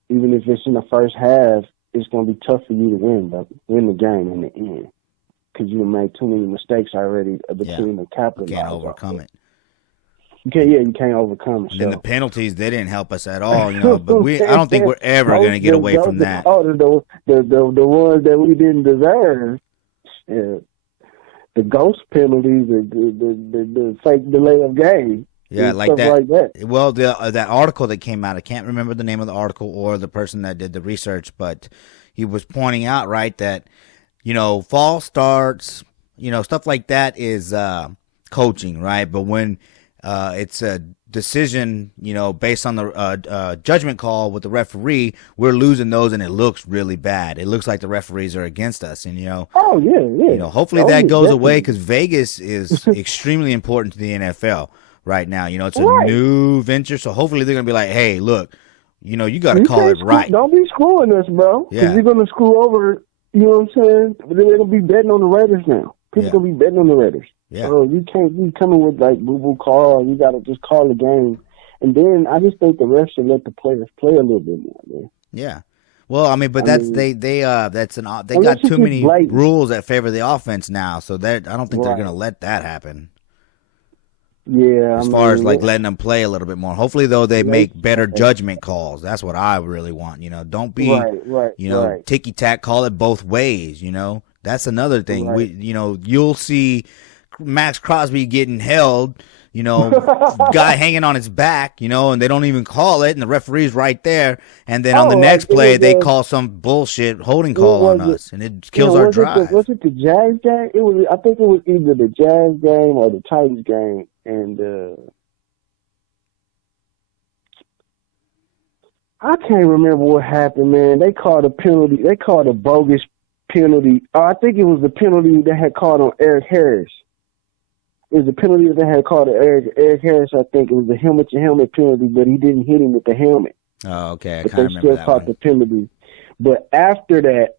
even if it's in the first half, it's going to be tough for you to win the game in the end. Because you made too many mistakes already between the capitalize. You can't overcome it. You can't overcome it. And then the penalties, they didn't help us at all, you know. But I don't think we're ever going to get away from that. The ones that we didn't deserve, the ghost penalties, the fake delay of game. Yeah, like that. Well, that article that came out, I can't remember the name of the article or the person that did the research, but he was pointing out, right, that, you know, false starts, you know, stuff like that is coaching, right? But when it's a decision, you know, based on the judgment call with the referee, we're losing those, and it looks really bad. It looks like the referees are against us, and, you know. Oh, yeah. You know, hopefully that goes away, because Vegas is extremely important to the NFL right now. You know, it's a new venture, so hopefully they're going to be like, hey, look, you know, you got to call it right. Don't be screwing us, bro. Because you're going to screw over. You know what I'm saying? But they're going to be betting on the Raiders now. People going to be betting on the Raiders. Yeah. So you can't be coming with, like, boo-boo call. You got to just call the game. And then I just think the refs should let the players play a little bit more, man. Yeah. Well, I mean, but they got too many rules that favor the offense now, so I don't think they're going to let that happen. Yeah. As far as, like, letting them play a little bit more. Hopefully, though, they make better judgment calls. That's what I really want, you know. Don't be, ticky-tack, call it both ways, you know. That's another thing. You'll see Max Crosby getting held, you know, guy hanging on his back, you know, and they don't even call it, and the referee's right there. And then on the next play, they call some bullshit holding call on us, and it kills our drive. Was it the Jazz game? I think it was either the Jazz game or the Titans game, and I can't remember what happened, man. They called a penalty. They called a bogus penalty. I think it was the penalty they had called on Eric Harris. It was the penalty that they had called on Eric Harris. I think it was the helmet-to-helmet penalty, but he didn't hit him with the helmet. Oh, okay. I but kind of remember that. They still called the penalty. But after that,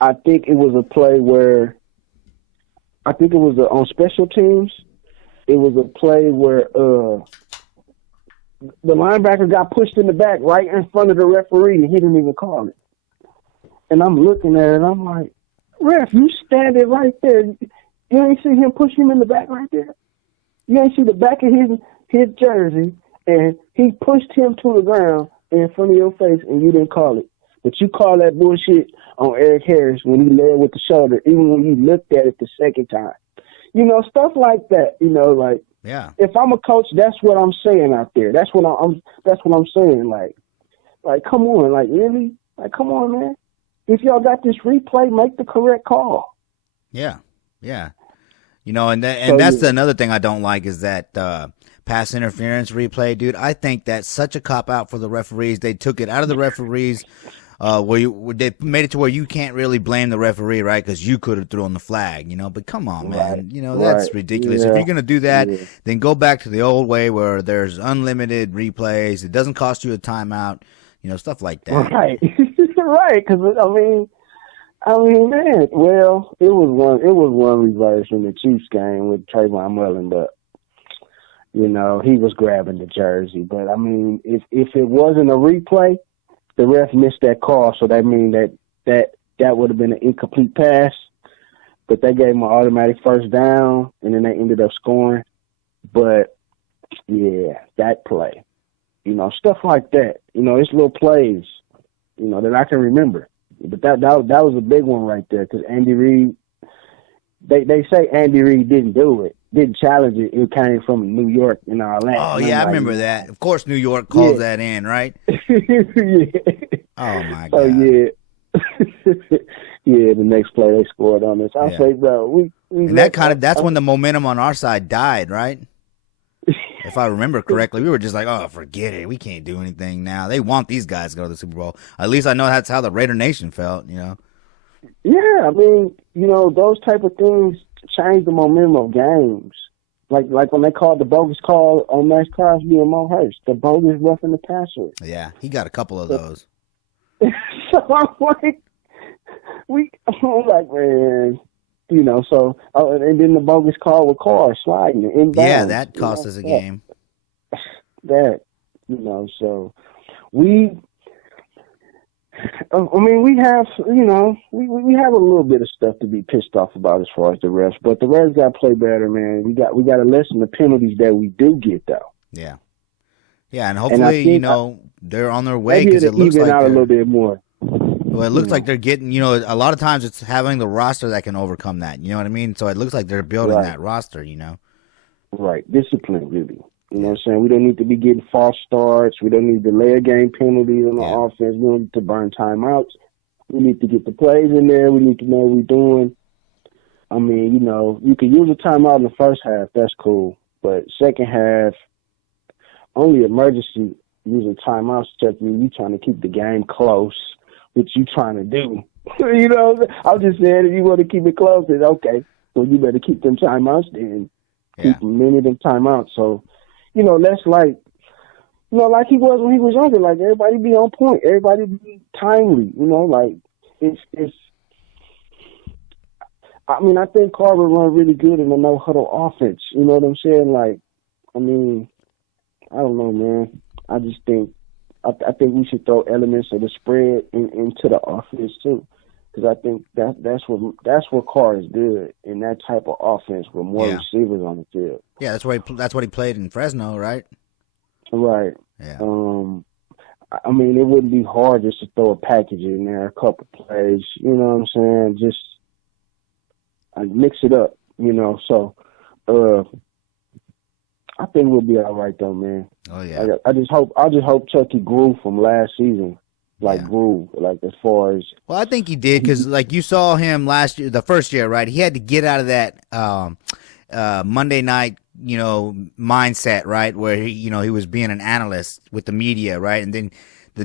I think it was a play where I think it was on special teams. It was a play where the linebacker got pushed in the back right in front of the referee, and he didn't even call it. And I'm looking at it, and I'm like, ref, you standing right there. You ain't see him push him in the back right there? You ain't see the back of his jersey, and he pushed him to the ground in front of your face, and you didn't call it. But you call that bullshit on Eric Harris when he led with the shoulder, even when you looked at it the second time. You know, stuff like that, you know, like, yeah. If I'm a coach, that's what I'm saying out there. That's what I'm saying. Like, come on, like, really? Like, come on, man. If y'all got this replay, make the correct call. Yeah, yeah. You know, and that's another thing I don't like is that pass interference replay, dude. I think that's such a cop-out for the referees. They took it out of the referees they made it to where you can't really blame the referee, right? Because you could have thrown the flag, you know. But come on, man. You know, that's ridiculous. Yeah. If you're going to do that, then go back to the old way where there's unlimited replays. It doesn't cost you a timeout, you know, stuff like that. Right. Right. Because, I mean, I mean, man, well, it was one reverse in the Chiefs game with Trayvon Mullen, but you know, he was grabbing the jersey. But I mean, if it wasn't a replay, the ref missed that call, so that means that would have been an incomplete pass. But they gave him an automatic first down, and then they ended up scoring. But yeah, that play, you know, stuff like that. You know, it's little plays, you know, that I can remember. But that was a big one right there, because Andy Reid, they say Andy Reid didn't do it, didn't challenge it. It came from New York and all that. Oh, yeah, I remember that. Of course, New York calls that in, right? Yeah. Oh, my God. Oh, yeah. Yeah, the next play they scored on us. I say, bro, and that's when the momentum on our side died, right? If I remember correctly, we were just like, oh, forget it. We can't do anything now. They want these guys to go to the Super Bowl. At least I know that's how the Raider Nation felt, you know? Yeah, I mean, you know, those type of things change the momentum of games. Like when they called the bogus call on Max Crosby and Mo Hurst, the bogus roughing the passer. Yeah, he got a couple of those. So I'm like, man, you know, so, and then the bogus call with Carr sliding inbounds. Yeah, that cost us a game. That, you know, so we have, you know, we have a little bit of stuff to be pissed off about as far as the refs, but the refs got to play better, man. We got to lessen the penalties that we do get, though. Yeah. Yeah, and hopefully, you know, they're on their way, because it looks like out a little bit more. Well, it looks like they're getting, you know, a lot of times it's having the roster that can overcome that. You know what I mean? So it looks like they're building that roster, you know? Right. Discipline, really. You know what I'm saying? We don't need to be getting false starts. We don't need to lay a game penalties on the offense. We don't need to burn timeouts. We need to get the plays in there. We need to know what we're doing. I mean, you know, you can use a timeout in the first half. That's cool. But second half, only emergency using timeouts, Chucky. You trying to keep the game close. What you trying to do? You know, I'm just saying, if you want to keep it close, then okay. Well, you better keep them timeouts then. Keep many of them timeouts. So, you know, that's like, you know, like he was when he was younger. Like, everybody be on point. Everybody be timely. You know, like, it's. I mean, I think Carver run really good in the no-huddle offense. You know what I'm saying? Like, I mean, I don't know, man. I just think, I think we should throw elements of the spread into the offense too, because I think that's where Carr is good, in that type of offense with more receivers on the field. Yeah, that's what he played in Fresno, right? Right. Yeah. I mean, it wouldn't be hard just to throw a package in there, a couple plays. You know what I'm saying? Just mix it up. You know, so. I think we'll be all right though, man. Oh yeah. I just hope Chucky grew from last season, grew as far as. Well, I think he did, because like you saw him last year, the first year, right? He had to get out of that Monday night, you know, mindset, right, where he was being an analyst with the media, right, and then.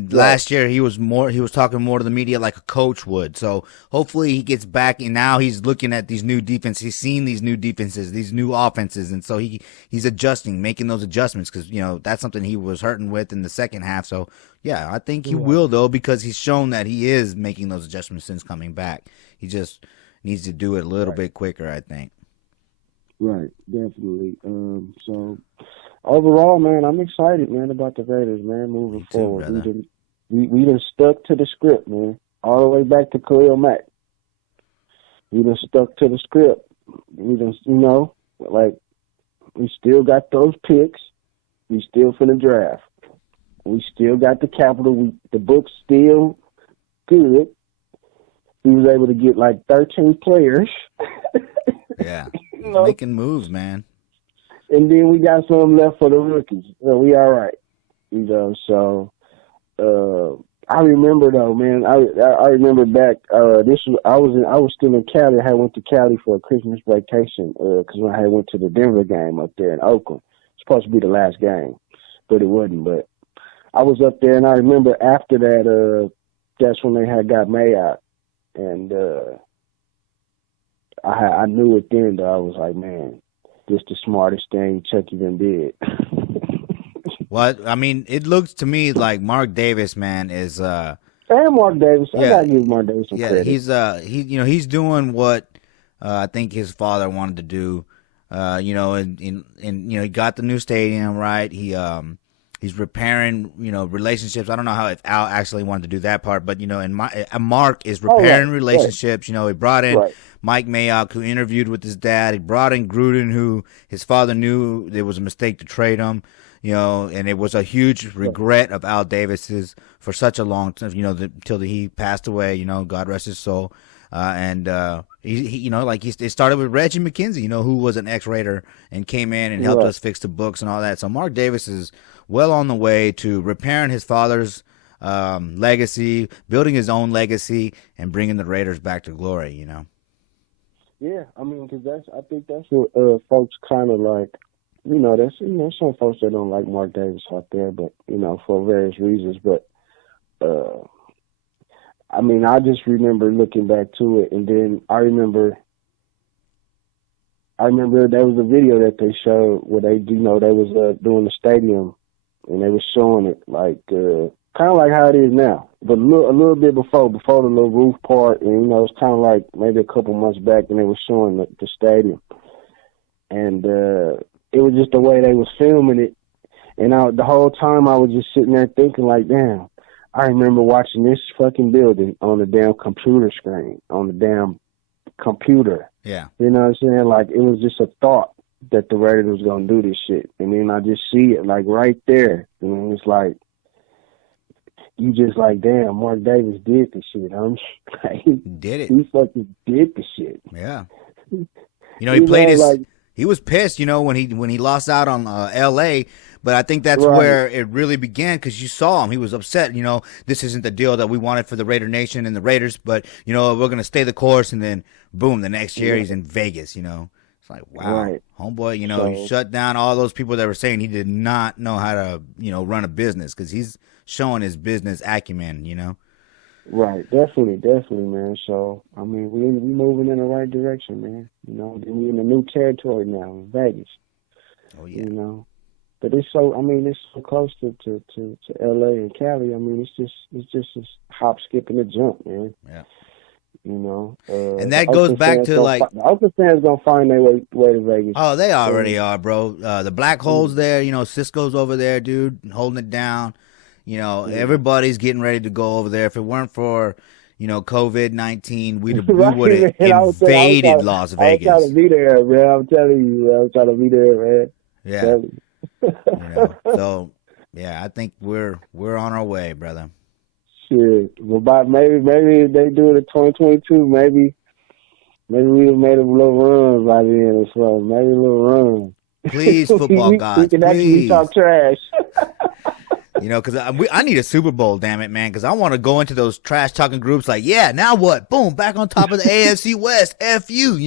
Last year he was talking more to the media like a coach would. So hopefully he gets back, and now he's looking at these new defenses. He's seen these new defenses, these new offenses, and so he's adjusting, making those adjustments, because you know that's something he was hurting with in the second half. So yeah, I think he will though, because he's shown that he is making those adjustments since coming back. He just needs to do it a little bit quicker, I think. Right, definitely. So. Overall, man, I'm excited, man, about the Raiders, man, moving forward. We done stuck to the script, man, all the way back to Khalil Mack. We done stuck to the script. We done, you know, like, we still got those picks. We still finna draft. We still got the capital. The book's still good. He was able to get like 13 players. Yeah, you know? Making moves, man. And then we got some left for the rookies. So we all right. You know, so I remember though, man. I remember back. I was still in Cali. I had went to Cali for a Christmas vacation because when I had went to the Denver game up there in Oakland. It's supposed to be the last game, but it wasn't. But I was up there, and I remember after that, that's when they had got Mayock, and I knew it then. Though I was like, man. Just the smartest thing Chucky done did. Well, I mean, it looks to me like Mark Davis, man, is And Mark Davis. I Yeah. gotta give Mark Davis some Yeah, credit. he's doing what I think his father wanted to do. And he got the new stadium, right? He's repairing, relationships. I don't know how if Al actually wanted to do that part, but Mark is repairing relationships. Right. He brought in Mike Mayock, who interviewed with his dad. He brought in Gruden, who his father knew there was a mistake to trade him. And it was a huge regret of Al Davis's for such a long time, till he passed away, God rest his soul. It started with Reggie McKenzie, who was an ex-Raider and came in and helped us fix the books and all that. So Mark Davis is well on the way to repairing his father's legacy, building his own legacy, and bringing the Raiders back to glory, Yeah, I mean, because I think that's what folks kind of like. There's some folks that don't like Mark Davis out there, but for various reasons. But I mean, I just remember looking back to it, and then I remember there was a video that they showed where they was doing the stadium, and they was showing it like kind of like how it is now, but a little bit before the little roof part, and it's kind of like maybe a couple months back, and they were showing the stadium, and it was just the way they was filming it, and the whole time I was just sitting there thinking like, damn, I remember watching this fucking building on the damn computer screen, on the damn computer. Yeah. You know what I'm saying? Like, it was just a thought that the Raiders was going to do this shit. And then I just see it, like, right there. And it's like, you just like, damn, Mark Davis did the shit. Did it. He fucking did the shit. Yeah. He played he was pissed, when he lost out on L.A., but I think that's where it really began, because you saw him. He was upset, this isn't the deal that we wanted for the Raider Nation and the Raiders, but, we're going to stay the course, and then, boom, the next year he's in Vegas, It's like, wow, homeboy, he shut down all those people that were saying he did not know how to, run a business, because he's showing his business acumen, Right, definitely, man. So, I mean, we moving in the right direction, man. We in a new territory now, in Vegas. Oh, yeah. But it's so close to LA and Cali. I mean, it's just a hop, skip, and a jump, man. Yeah. And that goes back to the Oakland fans gonna find their way to Vegas. Oh, they already are, bro. The Black Hole's there. Cisco's over there, dude, holding it down. Everybody's getting ready to go over there. If it weren't for COVID-19, we would have invaded Las Vegas. I was trying to be there, man. I'm telling you, I was trying to be there, man. Yeah. So, yeah, I think we're on our way, brother. Shit. Well, maybe if they do it in 2022, maybe we have made a little run by then or something. Maybe a little run. Please, football gods, we can actually talk trash. Because I need a Super Bowl, damn it, man. Because I want to go into those trash talking groups like, yeah, now what? Boom, back on top of the AFC West. F you,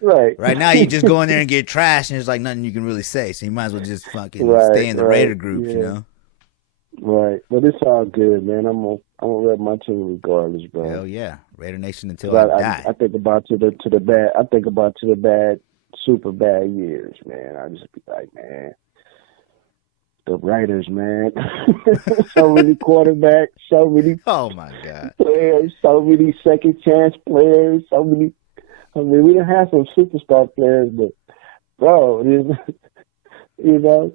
Right. Right now, you just go in there and get trashed, and there's like nothing you can really say. So you might as well just fucking stay in the Raider groups, Right, but it's all good, man. I'm gonna rep my team regardless, bro. Hell yeah, Raider Nation until I die. I think about to the bad, super bad years, man. I just be like, man, the Raiders, man. So many quarterbacks, so many. Oh my God. Players, so many second chance players, so many. I mean, we didn't have some superstar players, but bro,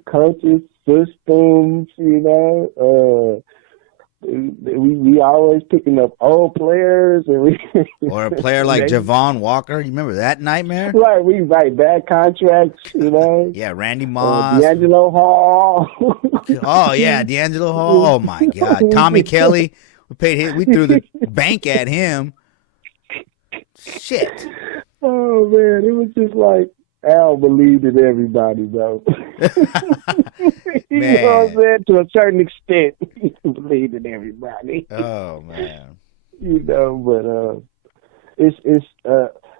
coaches, systems, we always picking up old players, and or a player like Javon Walker. You remember that nightmare? Right, we write bad contracts, Yeah, Randy Moss, D'Angelo Hall. Oh yeah, D'Angelo Hall. Oh my God, Tommy Kelly. We threw the bank at him. Shit. Oh man, it was just like Al believed in everybody, bro. You know what I'm saying? To a certain extent, he believed in everybody. Oh man. But it's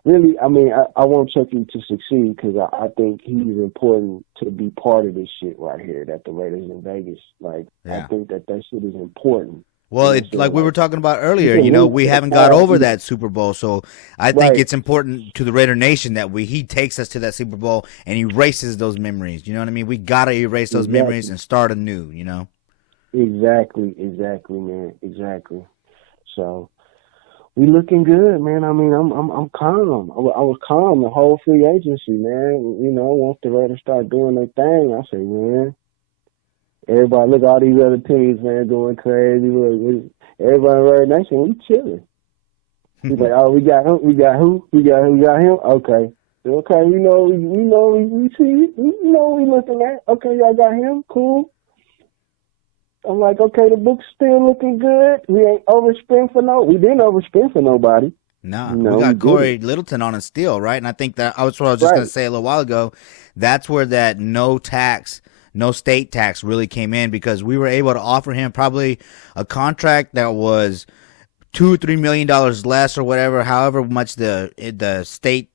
really. I mean, I want Chucky to succeed because I think he's important to be part of this shit right here. That the Raiders in Vegas, I think that shit is important. Well, it's like we were talking about earlier, we haven't got over that Super Bowl. So I think it's important to the Raider Nation that he takes us to that Super Bowl and erases those memories. You know what I mean? We got to erase those memories and start anew, Exactly, man. Exactly. So we looking good, man. I mean, I'm calm. I was calm the whole free agency, man. You know, once the Raiders start doing their thing, I say, man, everybody look at all these other teams, man, going crazy. Look, everybody in Raider Nation, we chilling. He's like, oh, we got him. We got who? We got him. Okay. We know. We see. We know what we looking at. Okay, y'all got him. Cool. I'm like, okay, the book's still looking good. We ain't we didn't overspend for nobody. No, No, we got we Corey didn't. Littleton on it still, right? And I think that I was just going to say a little while ago. That's where that no state tax really came in, because we were able to offer him probably a contract that was $2-3 million less or whatever, however much the state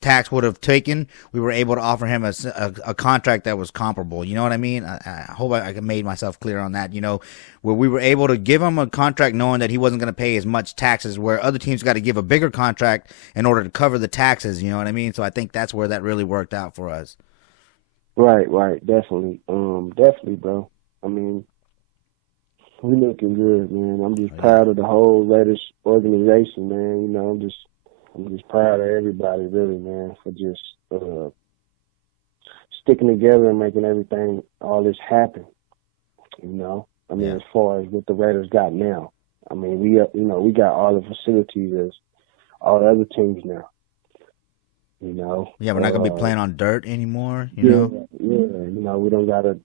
tax would have taken. We were able to offer him a contract that was comparable. You know what I mean? I hope I made myself clear on that. You know, where we were able to give him a contract knowing that he wasn't going to pay as much taxes, where other teams got to give a bigger contract in order to cover the taxes. You know what I mean? So I think that's where that really worked out for us. Right, definitely, definitely, bro. I mean, we looking good, man. I'm just proud of the whole Raiders organization, man. You know, I'm just proud of everybody, really, man, for just sticking together and making all this happen. You know, I mean, as far as what the Raiders got now, I mean, we got all the facilities as all the other teams now. You know. Yeah, we're not gonna be playing on dirt anymore. You know. Yeah. You know, we don't gotta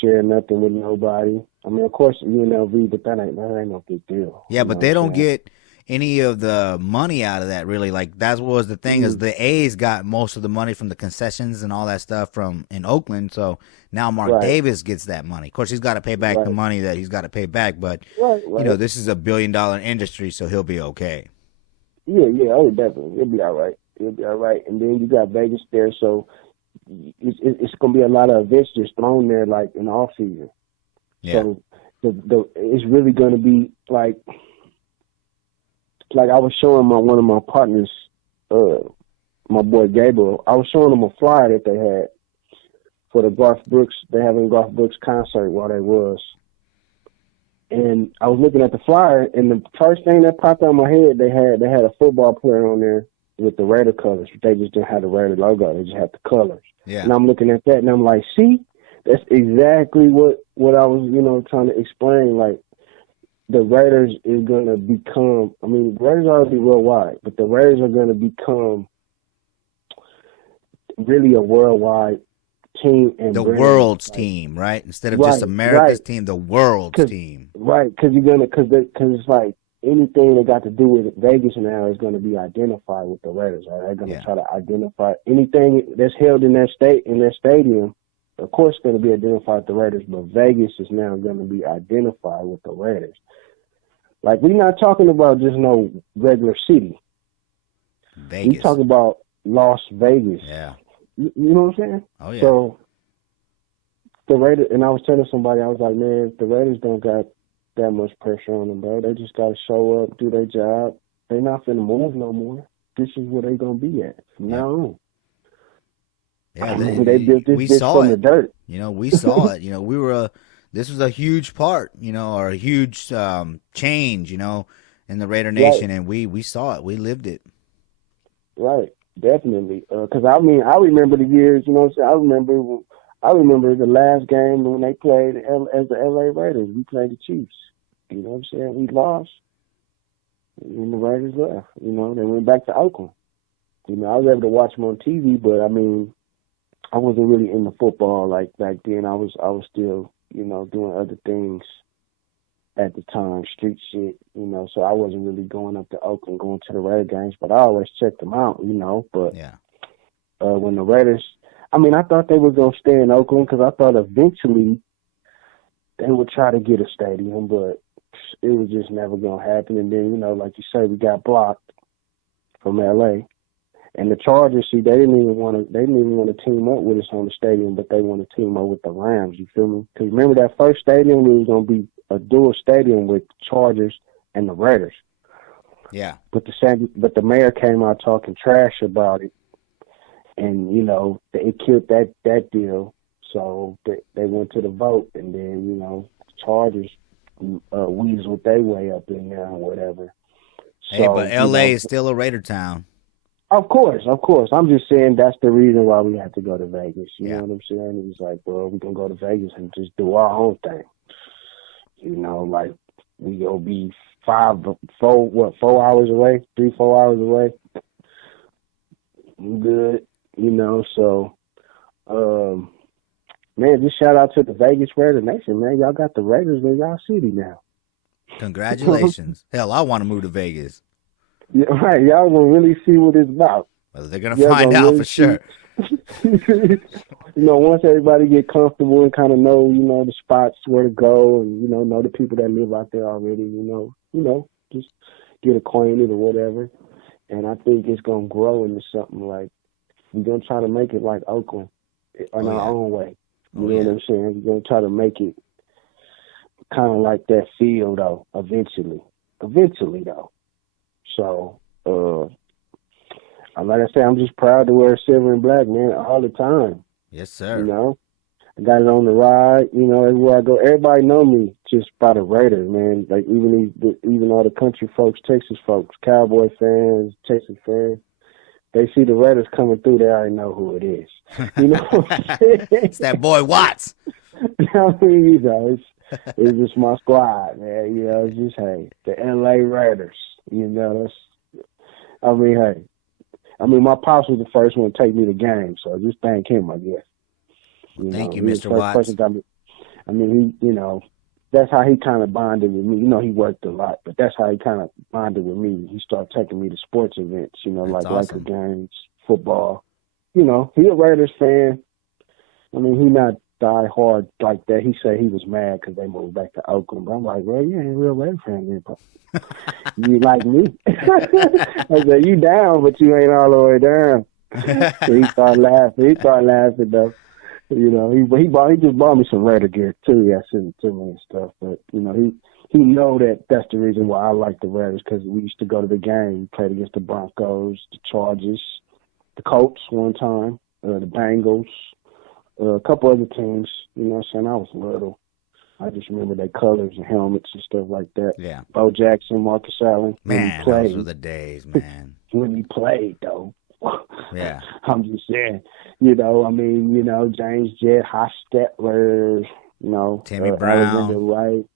share nothing with nobody. I mean, of course, UNLV, but that ain't no big deal. Yeah, but they don't get any of the money out of that, really. Like, that was the thing, is the A's got most of the money from the concessions and all that stuff in Oakland. So now Mark Davis gets that money. Of course, he's got to pay back the money that he's got to pay back. But you know, this is a $1 billion industry, so he'll be okay. Yeah. Oh, definitely, he'll be all right. And then you got Vegas there, so it's gonna be a lot of events just thrown there, like in the off season. Yeah. So it's really gonna be like I was showing one of my partners, my boy Gabriel. I was showing him a flyer that they had for the Garth Brooks. They having Garth Brooks concert while they was. And I was looking at the flyer, and the first thing that popped out of my head, they had a football player on there with the Raider colors. They just didn't have the Raider logo. They just had the colors. Yeah. And I'm looking at that, and I'm like, see, that's exactly what I was, trying to explain. Like, the Raiders is going to become, I mean, the Raiders are already worldwide, but the Raiders are going to become really a worldwide team. And the world's team, right? Instead of just America's team, the world's team. Right, because it's like anything that got to do with Vegas now is going to be identified with the Raiders. Right? They're going to try to identify anything that's held in that stadium. Of course, it's going to be identified with the Raiders, but Vegas is now going to be identified with the Raiders. Like, we're not talking about just no regular city. Vegas. We're talking about Las Vegas. Yeah. You know what I'm saying? Oh, yeah. So, the Raiders, and I was telling somebody, I was like, man, the Raiders don't got that much pressure on them, bro. They just got to show up, do their job. They're not finna move no more. This is where they going to be at from now on. Yeah, they built this bitch from the dirt. You know, we saw it. You know, this was a huge part, or a huge change, in the Raider Nation, and we saw it. We lived it. Right, definitely. Because I remember the years. You know what I'm saying? I remember the last game when they played as the LA Raiders. We played the Chiefs. You know what I'm saying? We lost, and the Raiders left. They went back to Oakland. I was able to watch them on TV, but I mean, I wasn't really into football like back then. I was still, doing other things at the time, street shit, so I wasn't really going up to Oakland, going to the Raider games, but I always checked them out, but when the Raiders, I thought they were going to stay in Oakland because I thought eventually they would try to get a stadium, but it was just never going to happen. And then, like you say, we got blocked from LA. And the Chargers, they didn't even want to team up with us on the stadium, but they want to team up with the Rams. You feel me? Because remember that first stadium, it was going to be a dual stadium with Chargers and the Raiders. Yeah. But the mayor came out talking trash about it, and it killed that deal. So they went to the vote, and then the Chargers weaseled their way up in there or whatever. Hey, So, but you LA know, is still a Raider town. Of course. I'm just saying that's the reason why we have to go to Vegas. You Yeah. know what I'm saying? It's like, well, we're going to go to Vegas and just do our own thing. You know, like we going to be 4 hours away, 3-4 hours away. Good. You know, so, man, just shout out to the Vegas Raider Nation, man. Y'all got the Raiders in y'all city now. Congratulations. Hell, I want to move to Vegas. Yeah, right. Y'all going to really see what it's about. Well, they're going to find out for sure. You know, once everybody get comfortable and kind of know, you know, the spots where to go and, you know the people that live out there already, you know, just get acquainted or whatever. And I think it's going to grow into something like, we're going to try to make it like Oakland in our own way. You know what I'm saying? We're going to try to make it kind of like that feel, though, eventually, though. So, like I said, I'm just proud to wear silver and black, man, all the time. Yes, sir. You know, I got it on the ride. You know, everywhere I go, everybody know me just by the Raiders, man. Like even all the country folks, Texas folks, Cowboy fans, Texas fans, they see the Raiders coming through, they already know who it is. You know what I'm saying? It's that boy Watts. I mean, you know, it's just my squad, man. You know, it's just, hey, the LA Raiders. You know, my pops was the first one to take me to games, so just thank him, I guess. Thank you, he was Mr. the first Watts. he, you know, that's how he kind of bonded with me. You know, he worked a lot, but that's how he kind of bonded with me. He started taking me to sports events, you know, That's like awesome. Laker games, football. You know, he a Raiders fan. I mean, he not die hard like that. He said he was mad because they moved back to Oakland. But I'm like, well, you ain't a real Raider fan then, bro. You like me? I said, you down, but you ain't all the way down. So he started laughing though. You know, he just bought me some Raider gear too. Yeah, sent it to me and stuff. But you know, he know that's the reason why I like the Raiders, because we used to go to the game. We played against the Broncos, the Chargers, the Colts one time, the Bengals, a couple other teams. You know what I'm saying? I was little. I just remember their colors and helmets and stuff like that. Yeah. Bo Jackson, Marcus Allen. Man, those were the days, man. When he played, though. Yeah. I'm just saying, you know, I mean, you know, James Jett, Hostetler, you know, Timmy Brown. Alexander Wright,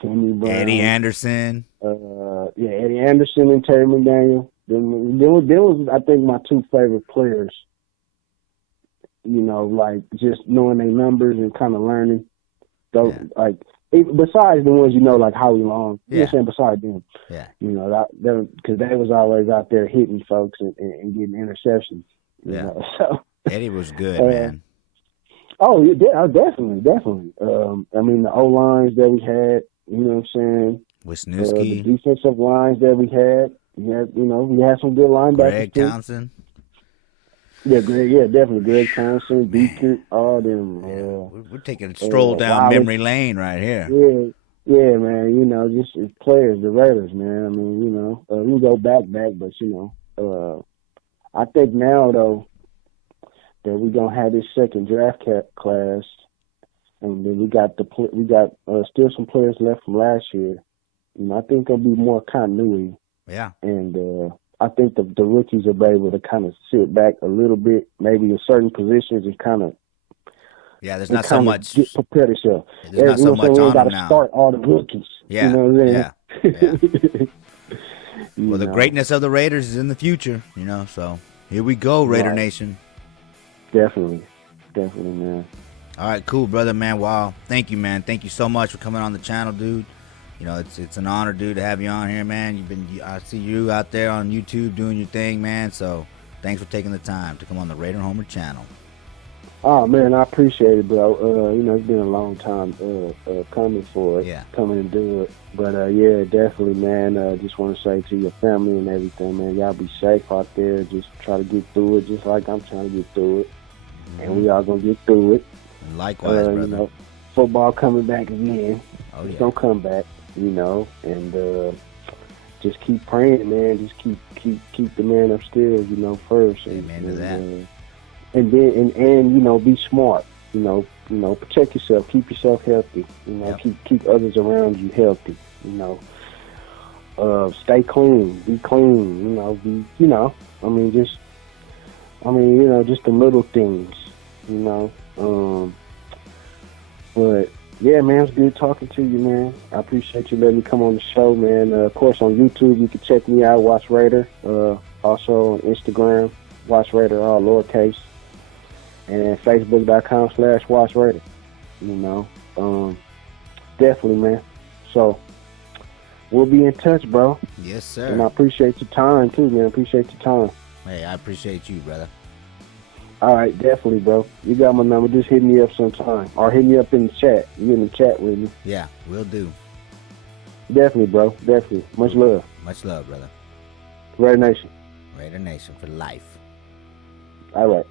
Timmy Brown. Eddie Anderson. Eddie Anderson and Terry McDaniel. There was, I think, my two favorite players. You know, like just knowing their numbers and kind of learning. Those, like, besides the ones, you know, like Howie Long. You know what I'm saying? Besides them. Yeah. You know, because they was always out there hitting folks and getting interceptions. You know? So Eddie was good, man. Oh, yeah, definitely. I mean, the O-lines that we had, you know what I'm saying? Wisniewski. The defensive lines that we had, we had some good linebackers. Greg Townsend. Yeah, definitely. Greg Townsend, Beaker, all them. We're taking a stroll down memory lane right here. Yeah, man. You know, just as players, the Raiders, man. I mean, you know, we go back, but you know, I think now though that we're gonna have this second draft class, and then we got still some players left from last year. You know, I think there'll be more continuity. Yeah. And I think the rookies will be able to kind of sit back a little bit, maybe in certain positions, and kind of there's not so much get prepared yourself. There's not so much on them now. Start all the rookies. Yeah, you know what I'm saying? Yeah. Well, the greatness of the Raiders is in the future, you know. So here we go, Raider Nation. Definitely, man. All right, cool, brother, man. Wow, thank you, man. Thank you so much for coming on the channel, dude. You know, it's an honor, dude, to have you on here, man. I see you out there on YouTube doing your thing, man. So thanks for taking the time to come on the Raider Homer channel. Oh man, I appreciate it, bro. You know, it's been a long time coming for it, coming and do it. But yeah, definitely, man. Just want to say to your family and everything, man, y'all be safe out there. Just try to get through it, just like I'm trying to get through it, and we all gonna get through it. Likewise, brother. You know, football coming back again. Oh, it's gonna come back. You know, and just keep praying, man. Just keep the man upstairs, you know, first. Amen to that. And then you know, be smart. You know, you know, protect yourself, keep yourself healthy, you know, keep others around you healthy, you know. Stay clean, be clean, you know, just the little things, you know. But yeah, man, it's good talking to you, man. I appreciate you letting me come on the show, man. Of course, on YouTube, you can check me out, Watch Raider. Also on Instagram, Watch Raider, all lowercase. And Facebook.com/Watch Raider. You know, definitely, man. So, we'll be in touch, bro. Yes, sir. And I appreciate your time, too, man. Appreciate your time. Hey, I appreciate you, brother. All right, definitely, bro. You got my number. Just hit me up sometime. Or hit me up in the chat. You in the chat with me. Yeah, will do. Definitely, bro. Definitely. Much love. Much love, brother. Raider Nation. Raider Nation for life. All right.